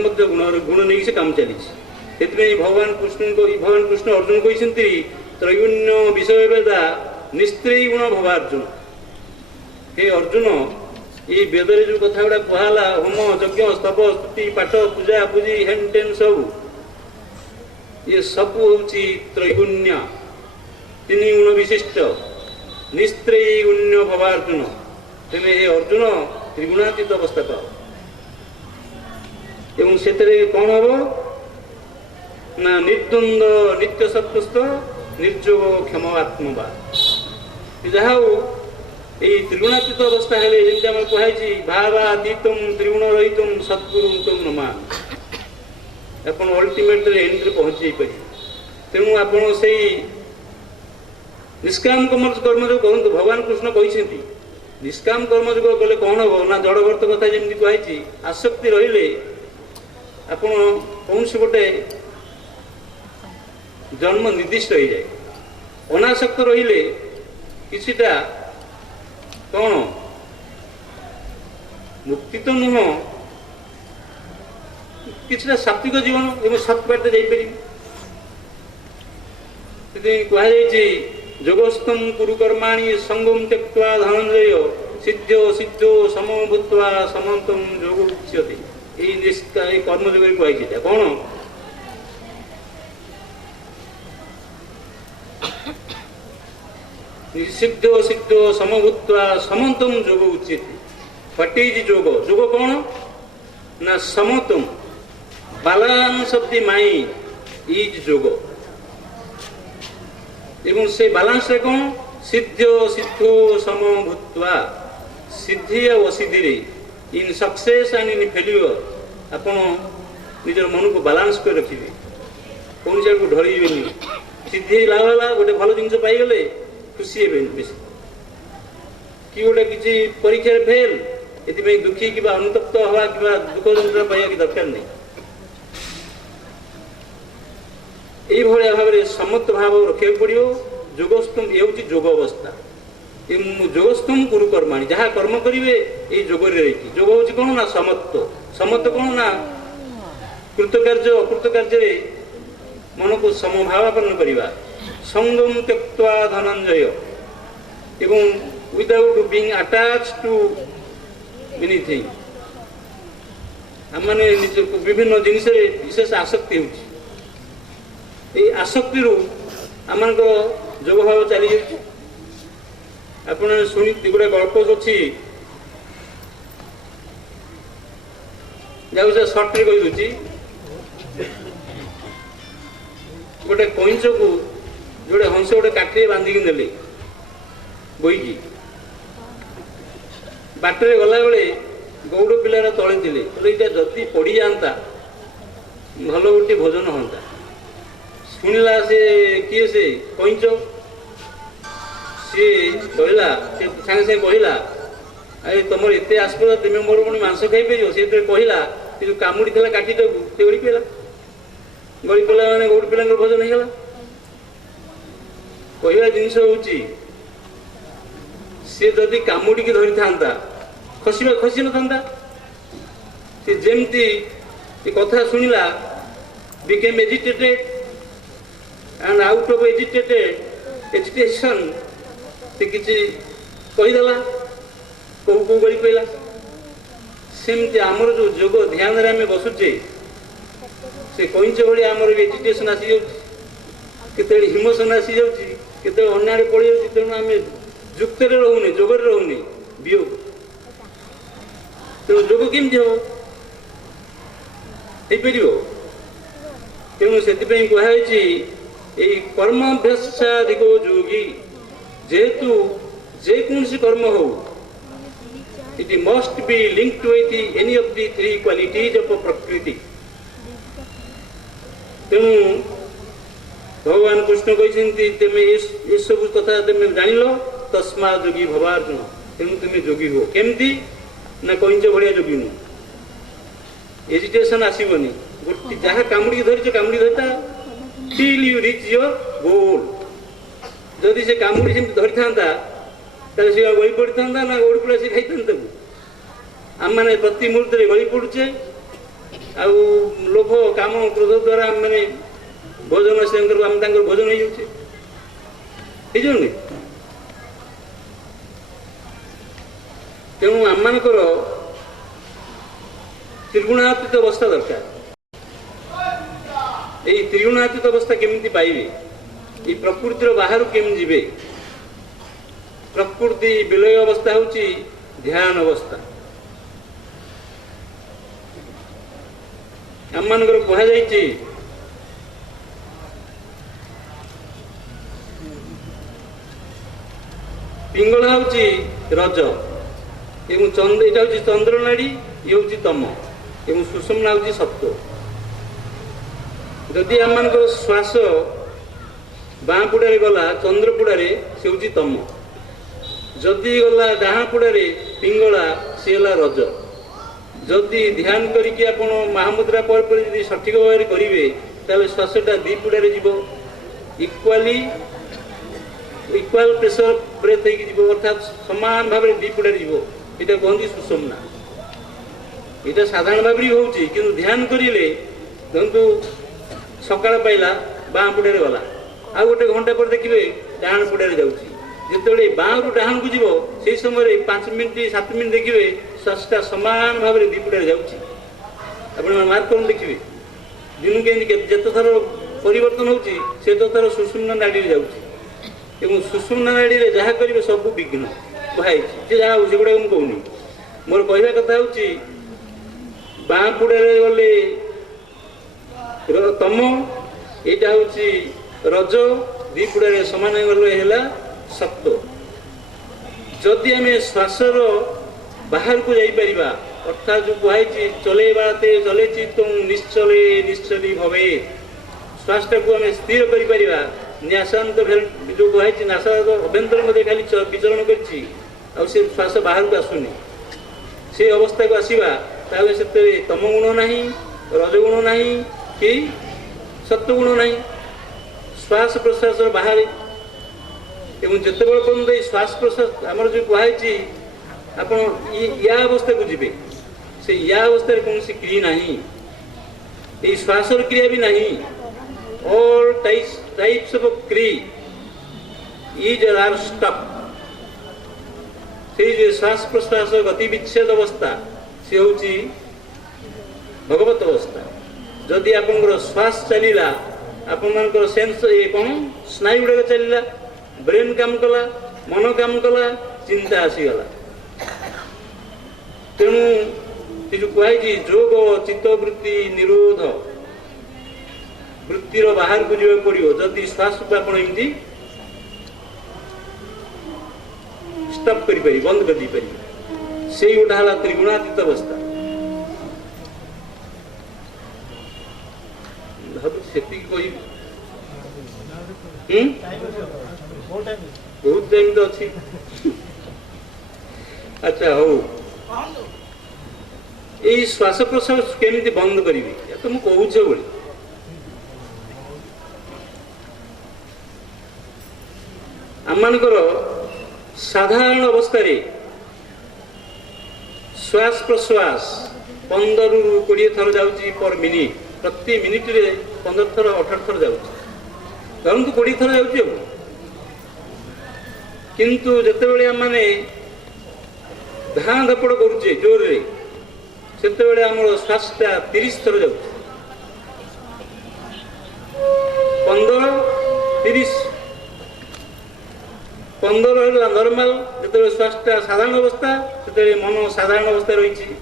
मध्य गुण नहीं से काम चली भगवान कृष्ण अर्जुन कहते त्रैगुण्य विषय वेदा निस्त्रेयी गुण भवार्जुन हे अर्जुन ये वेद जो कथा गुड़ा कहला होम यज्ञ स्तव स्तुति पाठ पूजा पूजी हेन टेन सब ये सब हूँ त्रैगुण्य तीन गुण विशिष्ट निस्त्रेयी गुण्य भवार्जुन तेने हे अर्जुन त्रिगुणातीत अवस्था पाओ एवं से कौन हम ना निर्द्वंद नित्य सत्वस्थ निर्जोग क्षमात्मवाद जहा यही त्रिगुणातीत अवस्था हेले जमी आम कहुई भावातीतम त्रिगुण रहित सद्गुरु तुम नमा आप अल्टीमेट एंड पहुँच पारे तेणु आप निष्काम कर्मयोग कहतु भगवान कृष्ण कहते निष्काम कर्मयोग कले कौन हम ना जड़भर्त कथा जमी कहुई आसक्ति रहिले आप कौन से गोटे जन्म निर्दिष्ट हो जाए अनासक्त रहिले किछिटा कौन मुक्ति तो नुह किछिटा सात्विक जीवन एवं सत्पाटे जापर कहुई जोगस्तम कुरु कर्माणि संगम त्यक्त्वा धनंजय सिद्ध सिद्धो समो भूत्वा समन्तम जोग उच्यते यही कर्मयोग कहुई कौन सिद्ध सिद्ध समभूत्वा समन्तम जोग उच्यते व्हाट इज जोग जोग कौन ना समतम balance of the mind is जोग एवं से बैलेंस रे कौन सिद्ध सिद्धो समभूत्वा सिद्धि और असिद्धि in success and in failure ଆପଣ ନିଜର ମନକୁ ବାଲାନ୍ସ କରି ରଖିବେ, କୌଣସି ଆଡ଼କୁ ଢଳିବେନି। ସିଦ୍ଧି ଲାଭ ହେଲା, ଗୋଟେ ଭଲ ଜିନିଷ ପାଇଗଲେ ଖୁସି ହେବେନି ବେଶୀ, କି ଗୋଟେ କିଛି ପରୀକ୍ଷାରେ ଫେଲ୍, ଏଥିପାଇଁ ଦୁଃଖୀ କିମ୍ବା ଅନୁତପ୍ତ ହେବା କିମ୍ବା ଦୁଃଖ ଯନ୍ତ୍ରଣା ପାଇବା କି ଦରକାର ନାହିଁ। এইভাবে ভাবে সমত্ব ভাব রক্ষা পড়িব। যোগস্থম এ হচ্ছে যোগ অবস্থা। যোগস্থম গুরু কর্মাণী, যাহা কর্ম করিবে এই যোগরে রয়েছে। যোগ হচ্ছে কোণ না সমত্ব। সমত্ব কোণ না কৃতকার্য অকৃতকার্যে মনକୁ ସମଭାବାପନ୍ନ କରିବା। ସଙ୍ଗମ ତ୍ୟକ୍ତ୍ୱା ଧନଞ୍ଜୟ, ଏବଂ without being attach to anything. ଆମମାନେ ନିଜକୁ ବିଭିନ୍ନ ଜିନିଷରେ ବିଶେଷ ଆସକ୍ତି ହେଉଛି। এই ଆସକ୍ତିରୁ ଆମମାନଙ୍କର ଯୋଗ ଭାବ ଚାଲିଯାଉଛି। ଆପଣ ଶୁଣି ଗୋଟେ ଗଳ୍ପ ଅଛି, ଯାହାକୁ ସେ ସର୍ଟରେ କହିଦେଉଛି। ଗୋଟେ କଇଁଚକୁ ଯୋଡ଼େ ହଂସ ଗୋଟେ କାଠିରେ ବାନ୍ଧିକି ନେଲେ ବୋଇକି। ବାଟରେ ଗଲାବେଳେ ଗୌଡ଼ ପିଲାର ତଳେ ଥିଲେ, ଏଇଟା ଯଦି ପଡ଼ିଯାଆନ୍ତା ଭଲ ଗୋଟେ ଭୋଜନ ହୁଅନ୍ତା। ଶୁଣିଲା ସେ କିଏ ସେ କଇଁଚ, ସିଏ କହିଲା, ସେ ସାଙ୍ଗେ ସାଙ୍ଗେ କହିଲା, ଆରେ ତମର ଏତେ ଆସ୍ପଦ, ତୁମେ ମୋର ପୁଣି ମାଂସ ଖାଇପାରିବ? ସେ ଯେତେବେଳେ କହିଲା, ସେ ଯେଉଁ କାମୁଡ଼ି ଥିଲା କାଠିଟାକୁ ସେ ଗଳି ପଡ଼ିଲା। ଗଳି ପଡ଼ିଲା ମାନେ ଗୌଡ଼ ପିଲାଙ୍କର ଭୋଜନ ହେଇଗଲା। କହିବା ଜିନିଷ ହେଉଛି, ସେ ଯଦି କାମୁଡ଼ିକି ଧରିଥାନ୍ତା ଖସି ନଥାନ୍ତା। ସେ ଯେମିତି ଏ କଥା ଶୁଣିଲା, became agitated and out of agitation ସେ କିଛି କହିଦେଲା, କୋଉ କୋଉ ଗଳି ପଡ଼ିଲା। ସେମିତି ଆମର ଯେଉଁ ଯୋଗ ଧ୍ୟାନରେ ଆମେ ବସୁଛେ, ସେ କଇଁଚ ଭଳି ଆମର ଏଜିଟେସନ୍ ଆସିଯାଉଛି, କେତେବେଳେ ଇମୋସନ୍ ଆସିଯାଉଛି, କେତେବେଳେ ଅନ୍ୟ ଆଡ଼େ ପଳେଇଯାଉଛି। ତେଣୁ ଆମେ ଯୁକ୍ତରେ ରହୁନି, ଯୋଗରେ ରହୁନି, ବିୟୋଗ। ତେଣୁ ଯୋଗ କେମିତି ହେବ? ହେଇପାରିବ? ତେଣୁ ସେଥିପାଇଁ କୁହାଯାଇଛି ଏଇ କର୍ମାଭ୍ୟାସାଧିକ ଯୋଗୀ। ଯେହେତୁ ଯେକୌଣସି କର୍ମ ହଉ, it must be linked with any of the three qualities of ପ୍ରକୃତି। ତେଣୁ ଭଗବାନ କୃଷ୍ଣ କହିଛନ୍ତି, ତୁମେ ଏସବୁ କଥା ତୁମେ ଜାଣିଲ, ତସ୍ମା ଯୋଗୀ ଭବାର୍ଜୁନ। ତେଣୁ ତୁମେ ଯୋଗୀ ହୁଅ। କେମିତି ନା କଇଁଚ ଭଳିଆ ଯୋଗୀ ନୁହଁ। ଏଜିଟେସନ୍ ଆସିବନି। ଗୋଟେ ଯାହା କାମୁଡ଼ିକି ଧରିଛ, କାମୁଡ଼ି ଧରିଥା till you reach your goal। ଯଦି ସେ କାମୁଡ଼ି ସେମିତି ଧରିଥାନ୍ତା, ତାହେଲେ ସେ ଗଳି ପଡ଼ିଥାନ୍ତା ନା ଗୌଡ଼ ପିଲା ସେ ଖାଇଥାନ୍ତା ତାକୁ। ଆମମାନେ ପ୍ରତି ମୁହୂର୍ତ୍ତରେ ଗଳି ପଡ଼ୁଛେ, ଆଉ ଲୋଭ କାମ କ୍ରୋଧ ଦ୍ୱାରା ଆମମାନେ ଭୋଜନ ସେଙ୍କର ଆମେ ତାଙ୍କର ଭୋଜନ ହେଇଯାଉଛେ, ହେଇଯାଉନି। ତେଣୁ ଆମମାନଙ୍କର ତ୍ରିଗୁଣାତୀତ ଅବସ୍ଥା ଦରକାର। এই ত্রিগুণাতীত অবস্থা কেମିତି ପାଇବେ? এই ପ୍ରକୃତିର ବାହାରୁ କେମିତି ଯିବେ? ପ୍ରକୃତି ବିଲୟ ଅବସ୍ଥା ହେଉଛି ଧ୍ୟାନ ଅବସ୍ଥା। ଆମମାନଙ୍କର କୁହାଯାଇଛି, ପିଙ୍ଗଳ ହେଉଛି ରଜ, ଏବଂ ଏଇଟା ହେଉଛି ଚନ୍ଦ୍ରନାଡ଼ି, ଇଏ ହେଉଛି ତମ, ଏବଂ ସୁଷୁମ୍ନା ହେଉଛି ସତ୍ଵ। ଯଦି ଆମମାନଙ୍କର ଶ୍ୱାସ ବାଁ ପୁଡ଼ାରେ ଗଲା ଚନ୍ଦ୍ରପୁଡ଼ାରେ, ସେ ହେଉଛି ତମ। ଯଦି ଗଲା ଡାହାଣ ପୁଡ଼ାରେ ପିଙ୍ଗଳା, ସିଏ ହେଲା ରଜ। ଯଦି ଧ୍ୟାନ କରିକି ଆପଣ ମହାମୁଦ୍ରା ପରେ ପରେ ଯଦି ସଠିକ ଭାବରେ କରିବେ, ତାହେଲେ ଶ୍ୱାସଟା ଦୁଇ ପୁଡ଼ାରେ ଯିବ, ଇକ୍ୱାଲ ପ୍ରେସର ବ୍ରେଥ୍ ହେଇକି ଯିବ, ଅର୍ଥାତ୍ ସମାନ ଭାବରେ ଦୁଇ ପୁଡ଼ାରେ ଯିବ। ଏଇଟା କୁହନ୍ତି ସୁଷୁମ୍ନା। ଏଇଟା ସାଧାରଣ ଭାବରେ ହେଉଛି, କିନ୍ତୁ ଧ୍ୟାନ କରିଲେ ଧରନ୍ତୁ ସକାଳ ପାଇଲା ବାଁ ପୁଡ଼ାରେ ଗଲା, ଆଉ ଗୋଟେ ଘଣ୍ଟା ପରେ ଦେଖିବେ ଡାହାଣ ପୁଡ଼ାରେ ଯାଉଛି। ଯେତେବେଳେ ବାଁରୁ ଡାହାଣକୁ ଯିବ, ସେଇ ସମୟରେ 5 ମିନିଟ୍ 7 ମିନିଟ୍ ଦେଖିବେ ଶ୍ୱାସଟା ସମାନ ଭାବରେ ଦୁଇ ପୁଡ଼ାରେ ଯାଉଛି। ଆପଣ ମାର୍କ କରନ୍ତୁ, ଦେଖିବେ ଦିନକୁ କେମିତି ଯେତେ ଥର ପରିବର୍ତ୍ତନ ହେଉଛି, ସେତେ ଥର ସୁଷୁମ୍ନା ନାଡ଼ୀରେ ଯାଉଛି। ଏବଂ ସୁଷୁମ୍ନା ନାଡ଼ୀରେ ଯାହା କରିବେ ସବୁ ବିଘ୍ନ କୁହାଯାଇଛି। ଯେ ଯାହା ହଉ ସେଗୁଡ଼ାକ ମୁଁ କହୁନି। ମୋର କହିବା କଥା ହେଉଛି, ବାଁ ପୁଡ଼ାରେ ଗଲେ ତମ, ଏଇଟା ହେଉଛି ରଜ, ଦୁଇ ପୁଡ଼ାରେ ସମାନ ଗଲେ ହେଲା ସତ୍ଵ। ଯଦି ଆମେ ଶ୍ୱାସର ବାହାରକୁ ଯାଇପାରିବା, अर्थात जो कहुई चले बाते चले चित्तुं निश्चले निश्चली भवे श्वासटा को आम स्थिर कर न्यासांत जो कहुई नासा अभ्यंतर मध्य खाली विचरण कर श्वास बाहर को आसुनी से अवस्था को आसवा से तम गुण ना रजगुण ना कि सत्वगुण ना श्वास प्रश्वास बाहर एवं जिते पर्यटन श्वास प्रश्वास आमर जो कहुई आप या अवस्था को जीवे से या अवस्था कौन क्रिया ना श्वास क्रिया भी नहीं ऑल टाइप्स ऑफ क्रिया इज आर स्टॉप से जो श्वास प्रश्वास गति विच्छेद अवस्था से हूँ भगवत अवस्था जदि आप श्वास चलला आप सेन्स ये कौन स्नायु गुड़ाक चलला ब्रेन काम कला मन काम कला चिंता आसीगला तेणु ये जो कहुई जोग चित्तवृत्ति निरोध वृत्तिर बाहर को जावाक पड़ो जदि श्वास को आप स्टॉप करी बंद कर दी पारि से गोटा है त्रिगुणातीत अवस्था से बहुत टाइम तो अच्छी अच्छा हो ये श्वास प्रश्वास केमी बंद करी तो मुझे कहूँ आमर साधारण अवस्था श्वास प्रश्वास 15 ରୁ 20 थर जाऊँगी पर मिनिट प्रति मिनिट रे 15 थर 18 थर जाऊँगी धरतु 20 थर जाऊँगी किंतु जिते आम मैंने धाँ धपड़ करुचे जोर रे से आम श्वासटा 30 थर जाऊँ 15 30 15 है नॉर्मल जो श्वासटा साधारण अवस्था से मन साधारण अवस्था रही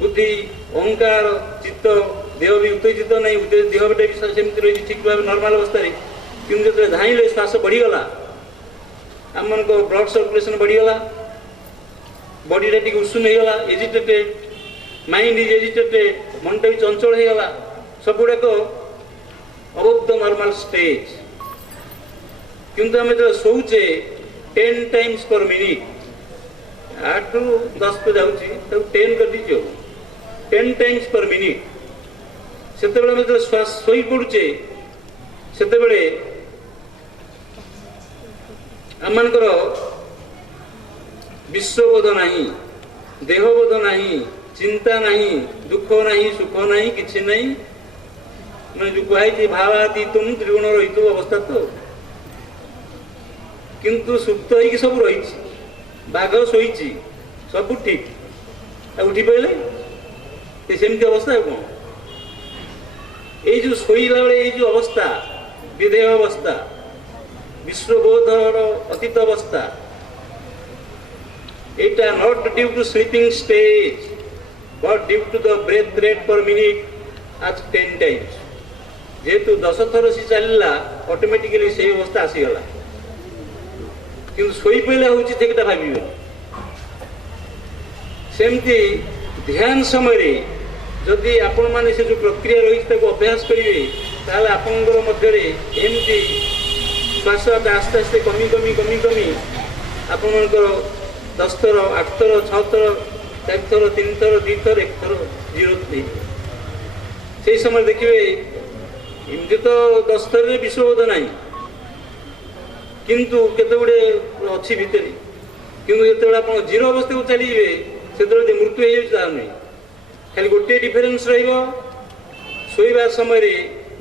बुद्धि अहंकार चित्त देह भी उत्तेजित नहीं देह भी सेमती रही ठीक भाव नॉर्मल अवस्था कि जो धाइले श्वास बढ़ीगला आम मन ब्लड सर्कुलेशन बढ़ीगला बॉडीटा टी उषुम होगा एजिटेटेड माइंड इज एजिटेटेड मनटा भी चंचल होगा सब गुड़ाक अबव द नॉर्मल स्टेज किंतु आम जो शोचे 10 टाइम्स पर मिनिट 8 ରୁ 10 पे जाऊँगी 10 कर दीजिए 10 टाइम्स पर मिनिट से श्वास शोई पड़ुचे से आमर विश्वबोध नहीं देहबोध नहीं चिंता नहीं दुख नहीं सुख नहीं किसी नहीं मैं जो कहुई भावाती तुम त्रिगुण रही अवस्था तो किंतु सुप्त हो सब रही बाघ शोची सब ठीक उठी पारे सेमती अवस्था है कौन ये जो शोला बेले ये जो अवस्था विधेय अवस्था विश्वबोधर अतीत अवस्था एटा not due to sleeping stage but due to the breath rate per minute आज 10 टाइम्स जेहेतु 10 थर सी चलला ऑटोमेटिकली से अवस्था आसीगला किंतु शोई पड़ा हूँ भावे सेमती ध्यान समय जदि आपण मैंने से जो प्रक्रिया रही अभ्यास करेंगे ताल आपंकर मध्य एमती श्वास आस्ते आस्ते कमी कमी कमी कमी आपंकर 10 थर 8 थर 6 थर 4 थर 3 थर 2 थर 1 थर 0 से समय देखिए एमती तो 10 थर विश्वबोध नहीं किंतु केते गुड़े अच्छी भितर किंतु जो आप 0 अवस्था को चलिए से मृत्यु हो जाए खाली गोटे डिफरेन्स रोवा समय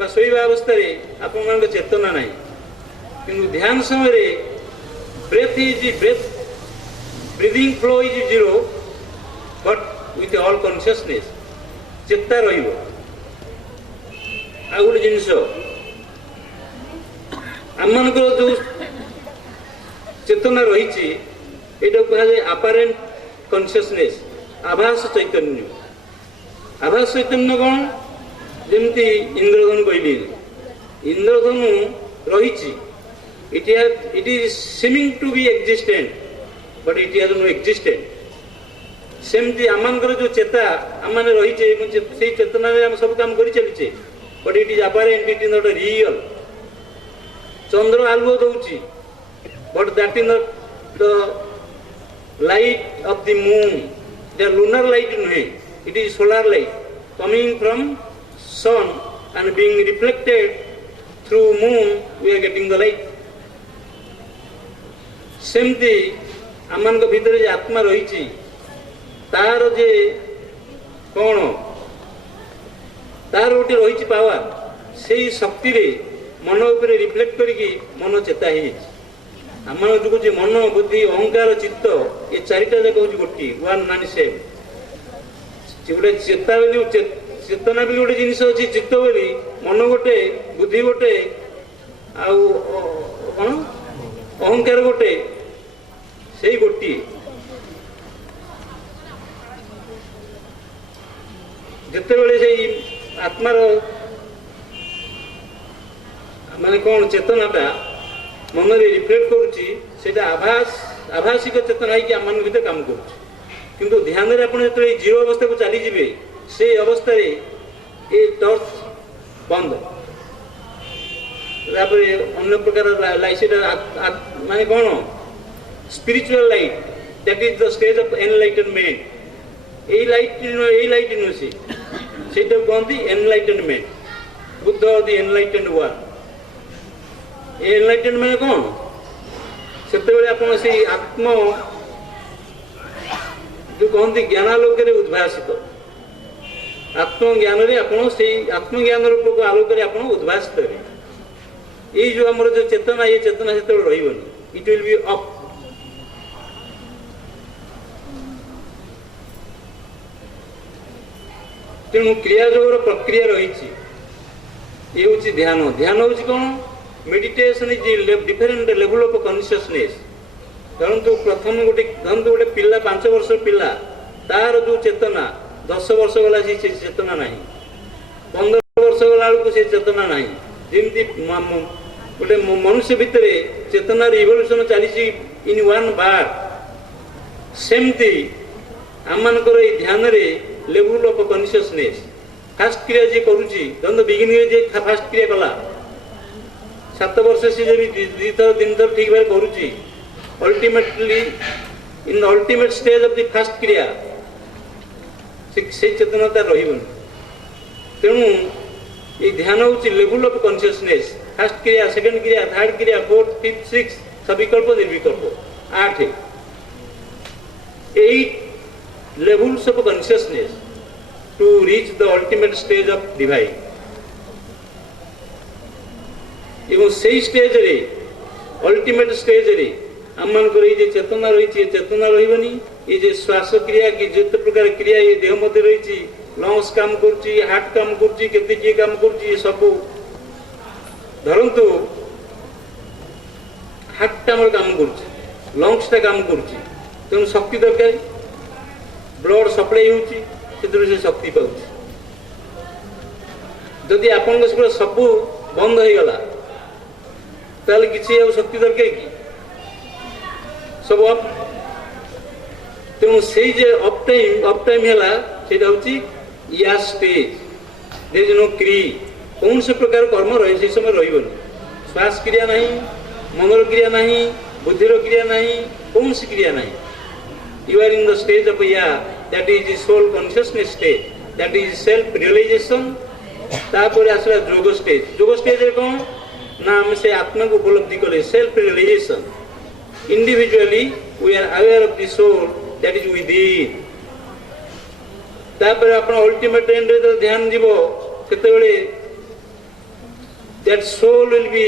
शोवा अवस्था आप चेतना ना किंतु ध्यान समय breath is breath breathing flow is 0 but with all consciousness चेता रोटे जिनस आम मन जो चेतना रही कहुए अपारेंट कॉन्शियसनेस आभास चैतन्य आभास चैतन्य कौन जमती इंद्रधनु कहली इंद्रधनु रही it is seeming to be existent but it has no existent सेमती आमनकर जो चेता आमने रहीचे से चेतना रे हम सब काम करि चलिचे but it is apparent it is not real चंद्र आलुओ दउची but that is not the light of the moon the lunar light नुहे it is solar light coming from sun and being reflected through moon we are getting the light सेमती आमान को भीतर जे आत्मा रही तार जे कौन तार गोटे रही पावर से शक्ति रे मन उपर रिफ्लेक्ट करके मन चेता आम जो मन बुद्धि अहंकार चित्त ये चारिटा जाक हूँ गोटे वन मान सेम गोटे चेता चेतना भी गोटे जिनस अच्छी चित्त बोली मन गोटे बुद्धि गोटे कौन अहंकार गोटे से गोटे जिते बड़े से आत्मार माने कौन चेतनाटा मन में रिफ्लेक्ट करुच्ची आभासिक चेतना है कि आम भीतर काम किंतु ध्यान रे आपण जो जीरो अवस्था को चली जिवे से अवस्था रे ए टर्च बंद अन्य प्रकार लाइट माने कौन spiritual light that is the stage of enlightenment A light नु से कहते enlightenment Buddha the enlightened one enlightenment कौन से आप आत्म जो कहते ज्ञानालोक उद्भासित आत्मज्ञान आत्मज्ञान रूप को आलोक उद्भासित ये जो आम जो चेतना ये चेतना से रही इट विल बी अप तेणु क्रिया जोगर प्रक्रिया रही ये हूँ ध्यान ध्यान हूँ कौन meditation is different level of consciousness धरतु प्रथम गोटे धरतु गोटे पिला 5 वर्ष पिला तार जो चेतना 10 वर्ष गला से चेतना ना 15 वर्ष गला से चेतना ना जमी गोटे मनुष्य भितर चेतना रिवोल्यूशन चली इन वन बार सेमती आमर ध्यान रे लेवल ऑफ कॉन्शियसनेस फास्ट क्रिया जी करुच्ची धरत बिगिनिंग जे फास्ट क्रिया कला 7 वर्ष से जब 2 थर 3 थर ठीक भाव करुच्ची ultimately in ultimate stage of the first क्रिया से चेतनता रही तेणु ये ध्यान हूँ लेवल ऑफ कॉन्शियसनेस फास्ट क्रिया सेकंड क्रिया थर्ड क्रिया फोर्थ फिफ्थ सिक्स सब विकल्प निर्विकल्प 8 levels of consciousness to reach the ultimate stage of divine एवं सही स्टेज रे अल्टीमेट स्टेज रे आमको ये चेतना रही चेतना रही ये जे श्वास क्रिया की जिते प्रकार क्रिया ये देह मध्य रही लंग्स काम करुच्ची हार्ट काम करुच्ची केते किए काम करुच्ची सब धरतु हार्टा मोर काम करुच्ची लंग्सटा काम करुच्ची तेणु शक्ति दरकार ब्लड सप्लाई होती शक्ति पाँच जदि आपण सब बंद हो गला ताले किसी शक्ति दरकार कि सब अप तेणु से अप टाइम है से या स्टेज देयर इज नो क्री कौन से प्रकार कर्म रहे से समय रही श्वास क्रिया नहीं मनर क्रिया नहीं बुद्धिर क्रिया नहीं कौन सी क्रिया नहीं you are in the stage of that is the soul consciousness stage that is self realization तापर आसला जोग स्टेज रे कौन ना हम से आत्मा को उपलब्धि करे self realization individually we are aware of the soul that is within तापर अपन अल्टीमेट एंड रे ध्यान जीवो केते बेले that soul will be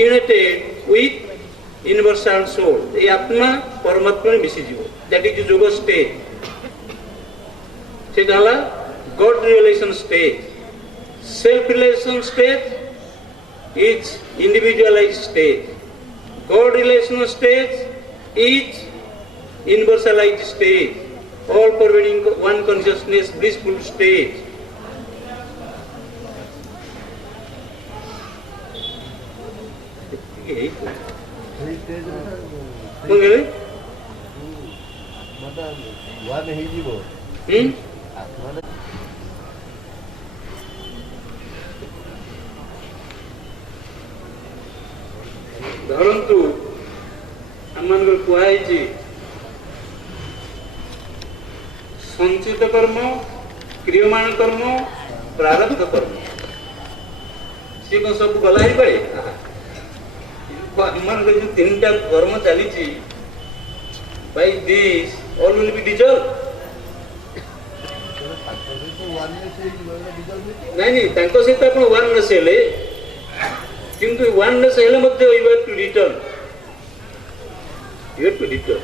united with universal soul ये आत्मा परमात्मा में मिसी जीवो दैट इज जोग स्टेज सेटा हला God realization stage self realization stage is individualized stage God realization stage is universalized stage all pervading one consciousness blissful stage ଆତ୍ମାଟା ୱାନ୍ ହେଇଯିବ ହୁଁ? ଆତ୍ମାଟା ଧରନ୍ତୁ ଆମମାନଙ୍କର କୁହାଯାଇଛି ସଞ୍ଚିତ କର୍ମ, କ୍ରିୟମାଣ କର୍ମ, ପ୍ରାରବ୍ଧ କର୍ମ। ସିଏ କଣ ସବୁ ଗଲା ହେଇପାରେ? ଆମମାନଙ୍କର ଯୋଉ ତିନିଟା କର୍ମ ଚାଲିଛି, by this all will be dissolved. ନାଇଁ ନାଇଁ, ତାଙ୍କ ସହିତ ଆପଣ ୱାନନେସ୍ ହେଲେ, କିନ୍ତୁ ୱାନନେସ୍ ହେଲେ ମଧ୍ୟ you have to return. You have to return.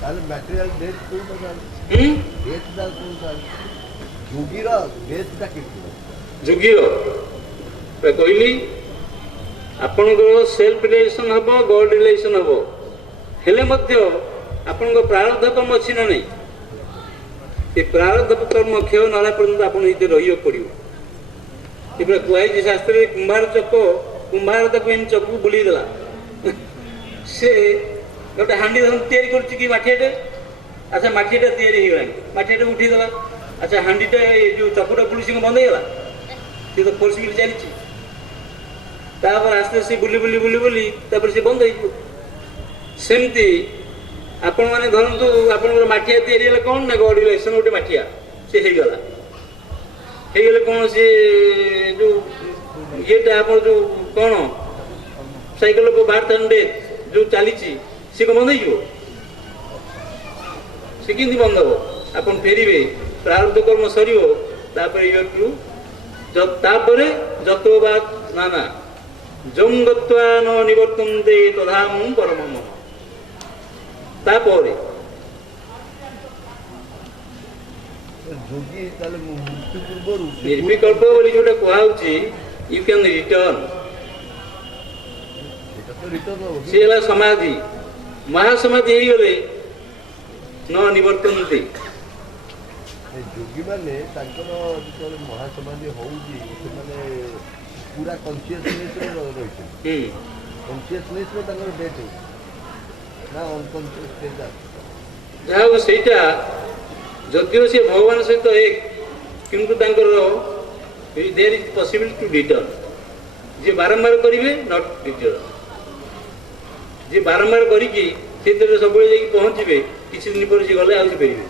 ତାହେଲେ ମ୍ୟାଟେରିଆଲ ଡେଥ୍ କୋଉଟା ହୁଁ? ଡେଥ୍ଟା କୋଉଟା ଯୋଗୀର ଡେଥ୍ଟା କେମିତି ଯୋଗୀର କହିଲି ଆପଣଙ୍କର ସେଲ୍ଫ ରିଲେସନ୍ ହବ, ଗଡ୍ ରିଲେସନ୍ ହବ, ହେଲେ ମଧ୍ୟ ଆପଣଙ୍କ ପ୍ରାରବ୍ଧ କର୍ମ ଅଛି ନା ନାହିଁ? ଏ ପ୍ରାରବ୍ଧ କର୍ମ କ୍ଷୟ ନହେଲା ପର୍ଯ୍ୟନ୍ତ ଆପଣ ଏଇଠି ରହିବାକୁ ପଡ଼ିବ। ଏପରି କୁହାଯାଇଛି ଶାସ୍ତ୍ରରେ, କୁମ୍ଭାର ତାକୁ ଏମିତି ଚକକୁ ବୁଲେଇ ଦେଲା। ସେ ଗୋଟେ ହାଣ୍ଡି ତିଆରି କରୁଛି କି ମାଠିଆଟେ, ଆଚ୍ଛା ମାଠିଆଟା ତିଆରି ହେଇଗଲାଣି, ମାଠିଆଟା ଉଠେଇଦେଲା, ଆଚ୍ଛା ହାଣ୍ଡିଟା ଯୋଉ ଚକୁଟା ବୁଲୁଛି ବନ୍ଦ ହେଇଗଲା, ସେ ତ ଫୋର୍ସ ବିଲ୍ ଚାଲିଛି। ତାପରେ ଆସ୍ତେ ଆସ୍ତେ ବୁଲି ବୁଲି ବୁଲି ବୁଲି ତାପରେ ସେ ବନ୍ଦ ହେଇଯିବ। ସେମିତି ଆପଣମାନେ ଧରନ୍ତୁ ଆପଣଙ୍କର ମାଠିଆ ତିଆରି ହେଲା କ'ଣ ନା ଗଡ୍ ରିଲେସନ୍, ଗୋଟେ ମାଠିଆ ସେ ହେଇଗଲା, ହେଇଗଲେ କ'ଣ ସେ ଯୋଉ ଇଏଟା ଆପଣ ଯୋଉ କ'ଣ ସାଇକେଲ ବାର୍ଥ ଆଣ୍ଡ ଡେଥ୍ ଯୋଉ ଚାଲିଛି, ସେ କ'ଣ ବନ୍ଦ ହେଇଯିବ? ସେ କେମିତି ବନ୍ଦ ହବ? ଆପଣ ଫେରିବେ, ପ୍ରାରବ୍ଧ କର୍ମ ସରିବ, ତାପରେ ତାପରେ ଯତ ବା ନା ଜଙ୍ଗତ୍ୱା ନ ନିବର୍ତ୍ତନ୍ତେ ତଧାମୁ ପରମମ। ତାପରେ ଯୋଗୀ ତାହେଲେ ମୃତ୍ୟୁ ପୂର୍ବରୁ ନିର୍ବିକଳ୍ପ ବୋଲି ଯୋଉଟା କୁହାହଉଛି, ୟୁ କ୍ୟାନ୍ ରିଟର୍ନ। ସେ ହେଲା ସମାଧି, ମହାସମାଧି ହେଇଗଲେ ନ ନିବର୍ତ୍ତନ୍ତେ। ଯୋଗୀମାନେ ତାଙ୍କର ଯେତେବେଳେ ମହାସମାଧି ହଉଛି ସେମାନେ ପୁରା କନସିୟସନେସରେ ରହିଛନ୍ତି। କନସିୟସନେସରେ ତାଙ୍କର ଡେଥ୍ ହେଉଛି ନା ଅନକନସିୟସ୍ ଷ୍ଟେଜ୍ ଆସୁଛି? ଯାହା ହଉ ସେଇଟା ଯଦିଓ ସେ ଭଗବାନ ସହିତ ଏକ, କିନ୍ତୁ ତାଙ୍କର there is possibility to return. ଯିଏ ବାରମ୍ବାର କରିବେ ନଟ୍ ରିଟର୍ନ, ଯିଏ ବାରମ୍ବାର କରିକି ସେଥିରେ ସବୁବେଳେ ଯାଇକି ପହଞ୍ଚିବେ, କିଛି ଦିନ ପରେ ସେ ଗଲେ ଆଉ ସେ ଫେରିବେ।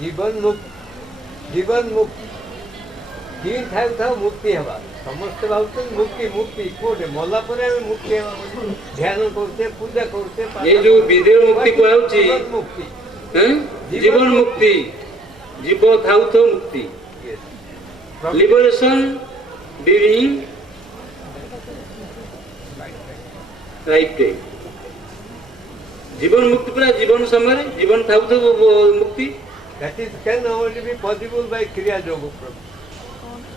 ଜୀବନ ମୁକ୍ତି ଠିକ୍ ଠାକ୍ ଥାଉ ମୁକ୍ତି ହେବା। ସମସ୍ତେ ଭାବୁଛନ୍ତି ମୁକ୍ତି ମୁକ୍ତି କୋଉଠି, ମଲା ପରେ ଆମେ ମୁକ୍ତି ହେବା, ଧ୍ୟାନ କରୁଛେ, ପୂଜା କରୁଛେ। ଏ ଯୋଉ ବିଦେହ ମୁକ୍ତି କୁହାହଉଛି, ମୁକ୍ତି ଜୀବନ ମୁକ୍ତି, ଜୀବ ଥାଉ ଥାଉ ମୁକ୍ତି, ଲିବରେସନ୍ ଡ୍ୟୁରିଂ ରାଇଟ୍ ଟାଇମ୍। ଜୀବନ ମୁକ୍ତି ପୁରା ଜୀବନ ସମୟରେ, ଜୀବନ ଥାଉ ଥାଉ ମୁକ୍ତି। That is can only be possible by Kriya Yoga.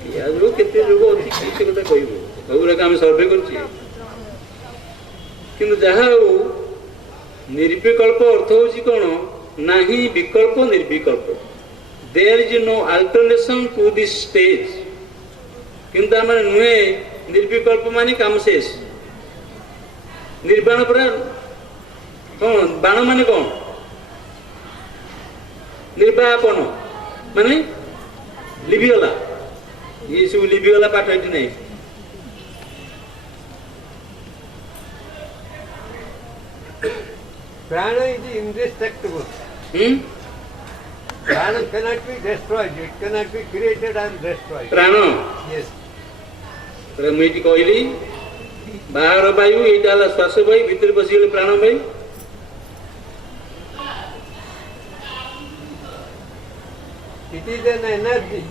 କ୍ରିୟା ଯୋଗ କେତେ ଯୋଗ ଅଛି କି ସେ କଥା କହିବୁ, ସବୁଗୁଡ଼ାକ ଆମେ ସର୍ଭେ କରୁଛେ। କିନ୍ତୁ ଯାହା ହଉ ନିର୍ବିକଳ୍ପ ଅର୍ଥ ହେଉଛି କ'ଣ, ନାହିଁ ବିକଳ୍ପ ନିର୍ବିକଳ୍ପ। There is no alternation to this stage. କିନ୍ତୁ ଆମେ ନୁହେଁ ନିର୍ବିକଳ୍ପ ମାନେ କାମ ଶେଷ। ନିର୍ବାଣ ପୁରା କ'ଣ, ବାଣ ମାନେ କ'ଣ, ନିର୍ବାପନ ମାନେ ଲିଭିଗଲା, ଇଏ ସବୁ ଲିଭିଗଲା, ପାଠ ଏଠି ନାହିଁ। Prana is indestructible. Prana cannot be destroyed. It cannot be created and destroyed. ପ୍ରାଣ, Yes. ମୁଁ ଏଇଠି କହିଲି ବାହାର ବାୟୁ, ଏଇଟା ହେଲା ଶ୍ୱାସ ବାୟୁ, ଭିତରେ ପଶିଗଲେ ପ୍ରାଣ ବାୟୁ। It is an energy.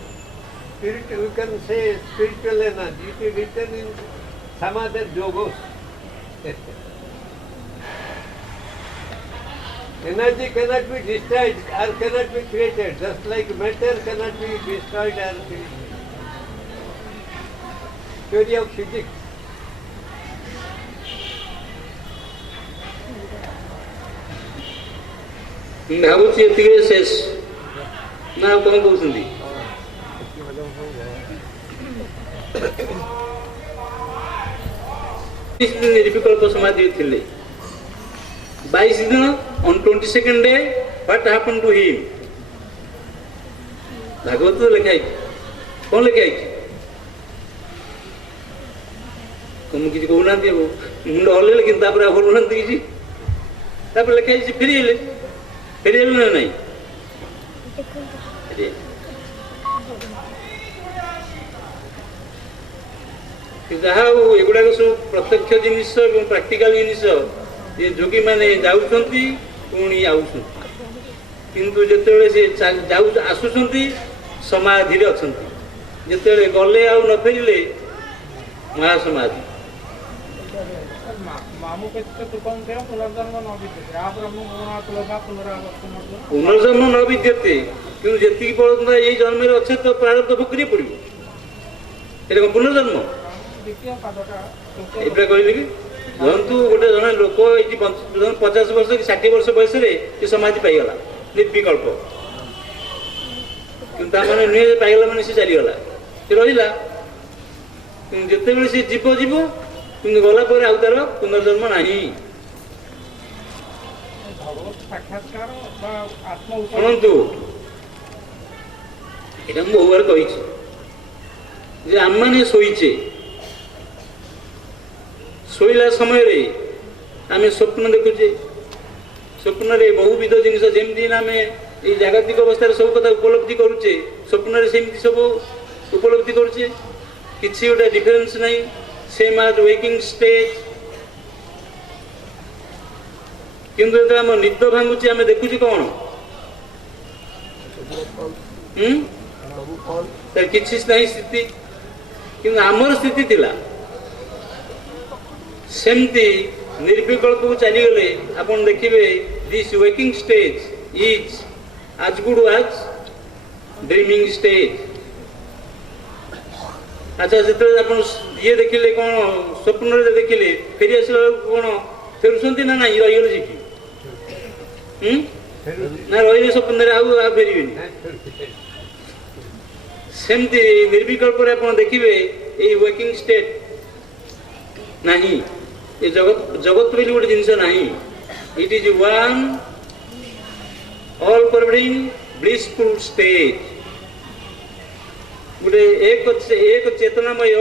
Spirit, we can say spiritual energy. It is written in some other yogos. Energy cannot be destroyed or cannot be created, just like matter cannot be destroyed or created. Theory of physics. ଭାବୁଛି ଏତିକିରେ ଶେଷ ନା ଆଉ କ'ଣ କହୁଛନ୍ତି? निर्विकल्प समाधि थिले 22 दिन on 22nd day what happened to him Bhagavat लिखाई कौन लिखाई तुम किसी कहना मुंड हल्ले लेकिन हलुना किसी लिखाई फेरी ना नहीं जहाँ एगुड़ाक सब प्रत्यक्ष जिनिस प्राक्टिकल जिनिस ये जोगी मैंने जाऊँगी पुणी किंतु जिते से आसुंच समाधि अच्छा जिते गले आ न फेरिले महासमाधि पुनर्जन्म न विद्यते कि जी पर्यटन ये जन्म अच्छे तो प्रारब्ध भोग करिए पड़ो ये पुनर्जन्म एटा कहली कि धरतु गोटे जन लोक ये 50 वर्ष कि 60 वर्ष बयस समाधि पाईगला निर्विकल्प कि नुहे पाईगला मैंने सी चलीगला सी रहा जिते सी जीव जीव कि गला आउ तार पुनर्जन्म नहीं शुणु यहाँ बहु बार कही आम मैंने शोचे शोला समय आम स्वप्न देखुचे स्वप्न बहुविध जिनिस जमी आम ये जागतिक अवस्था सब कथा उपलब्धि करुचे स्वप्न सेमती सब उपलब्धि करुचे किसी गोटे डिफरेन्स नहीं सेम आज वेकिंग स्टेज किंतु जो आम निद भांगुचे आम देखुचे कौन किसी नहीं स्थिति कि आमर स्थिति थिला सेमती निर्विकल्प को चलीगले आपन देखिए this waking stage is as good as dreaming stage अच्छा से ये देखिले कौन स्वप्न देखिले फेरी आस कौन फेरुंट ना नहीं रही ना रही स्वप्न फेर सेमती निर्विकल्प देखिए ये वेकिंग स्टेट नहीं ये जगत जगत बोली गोटे जिनस नहीं it is one all pervading blissful stage गोटे एक चेतनामय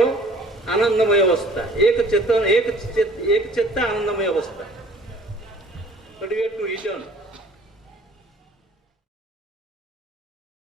आनंदमय अवस्था एक चेता आनंदमय अवस्था but we have to return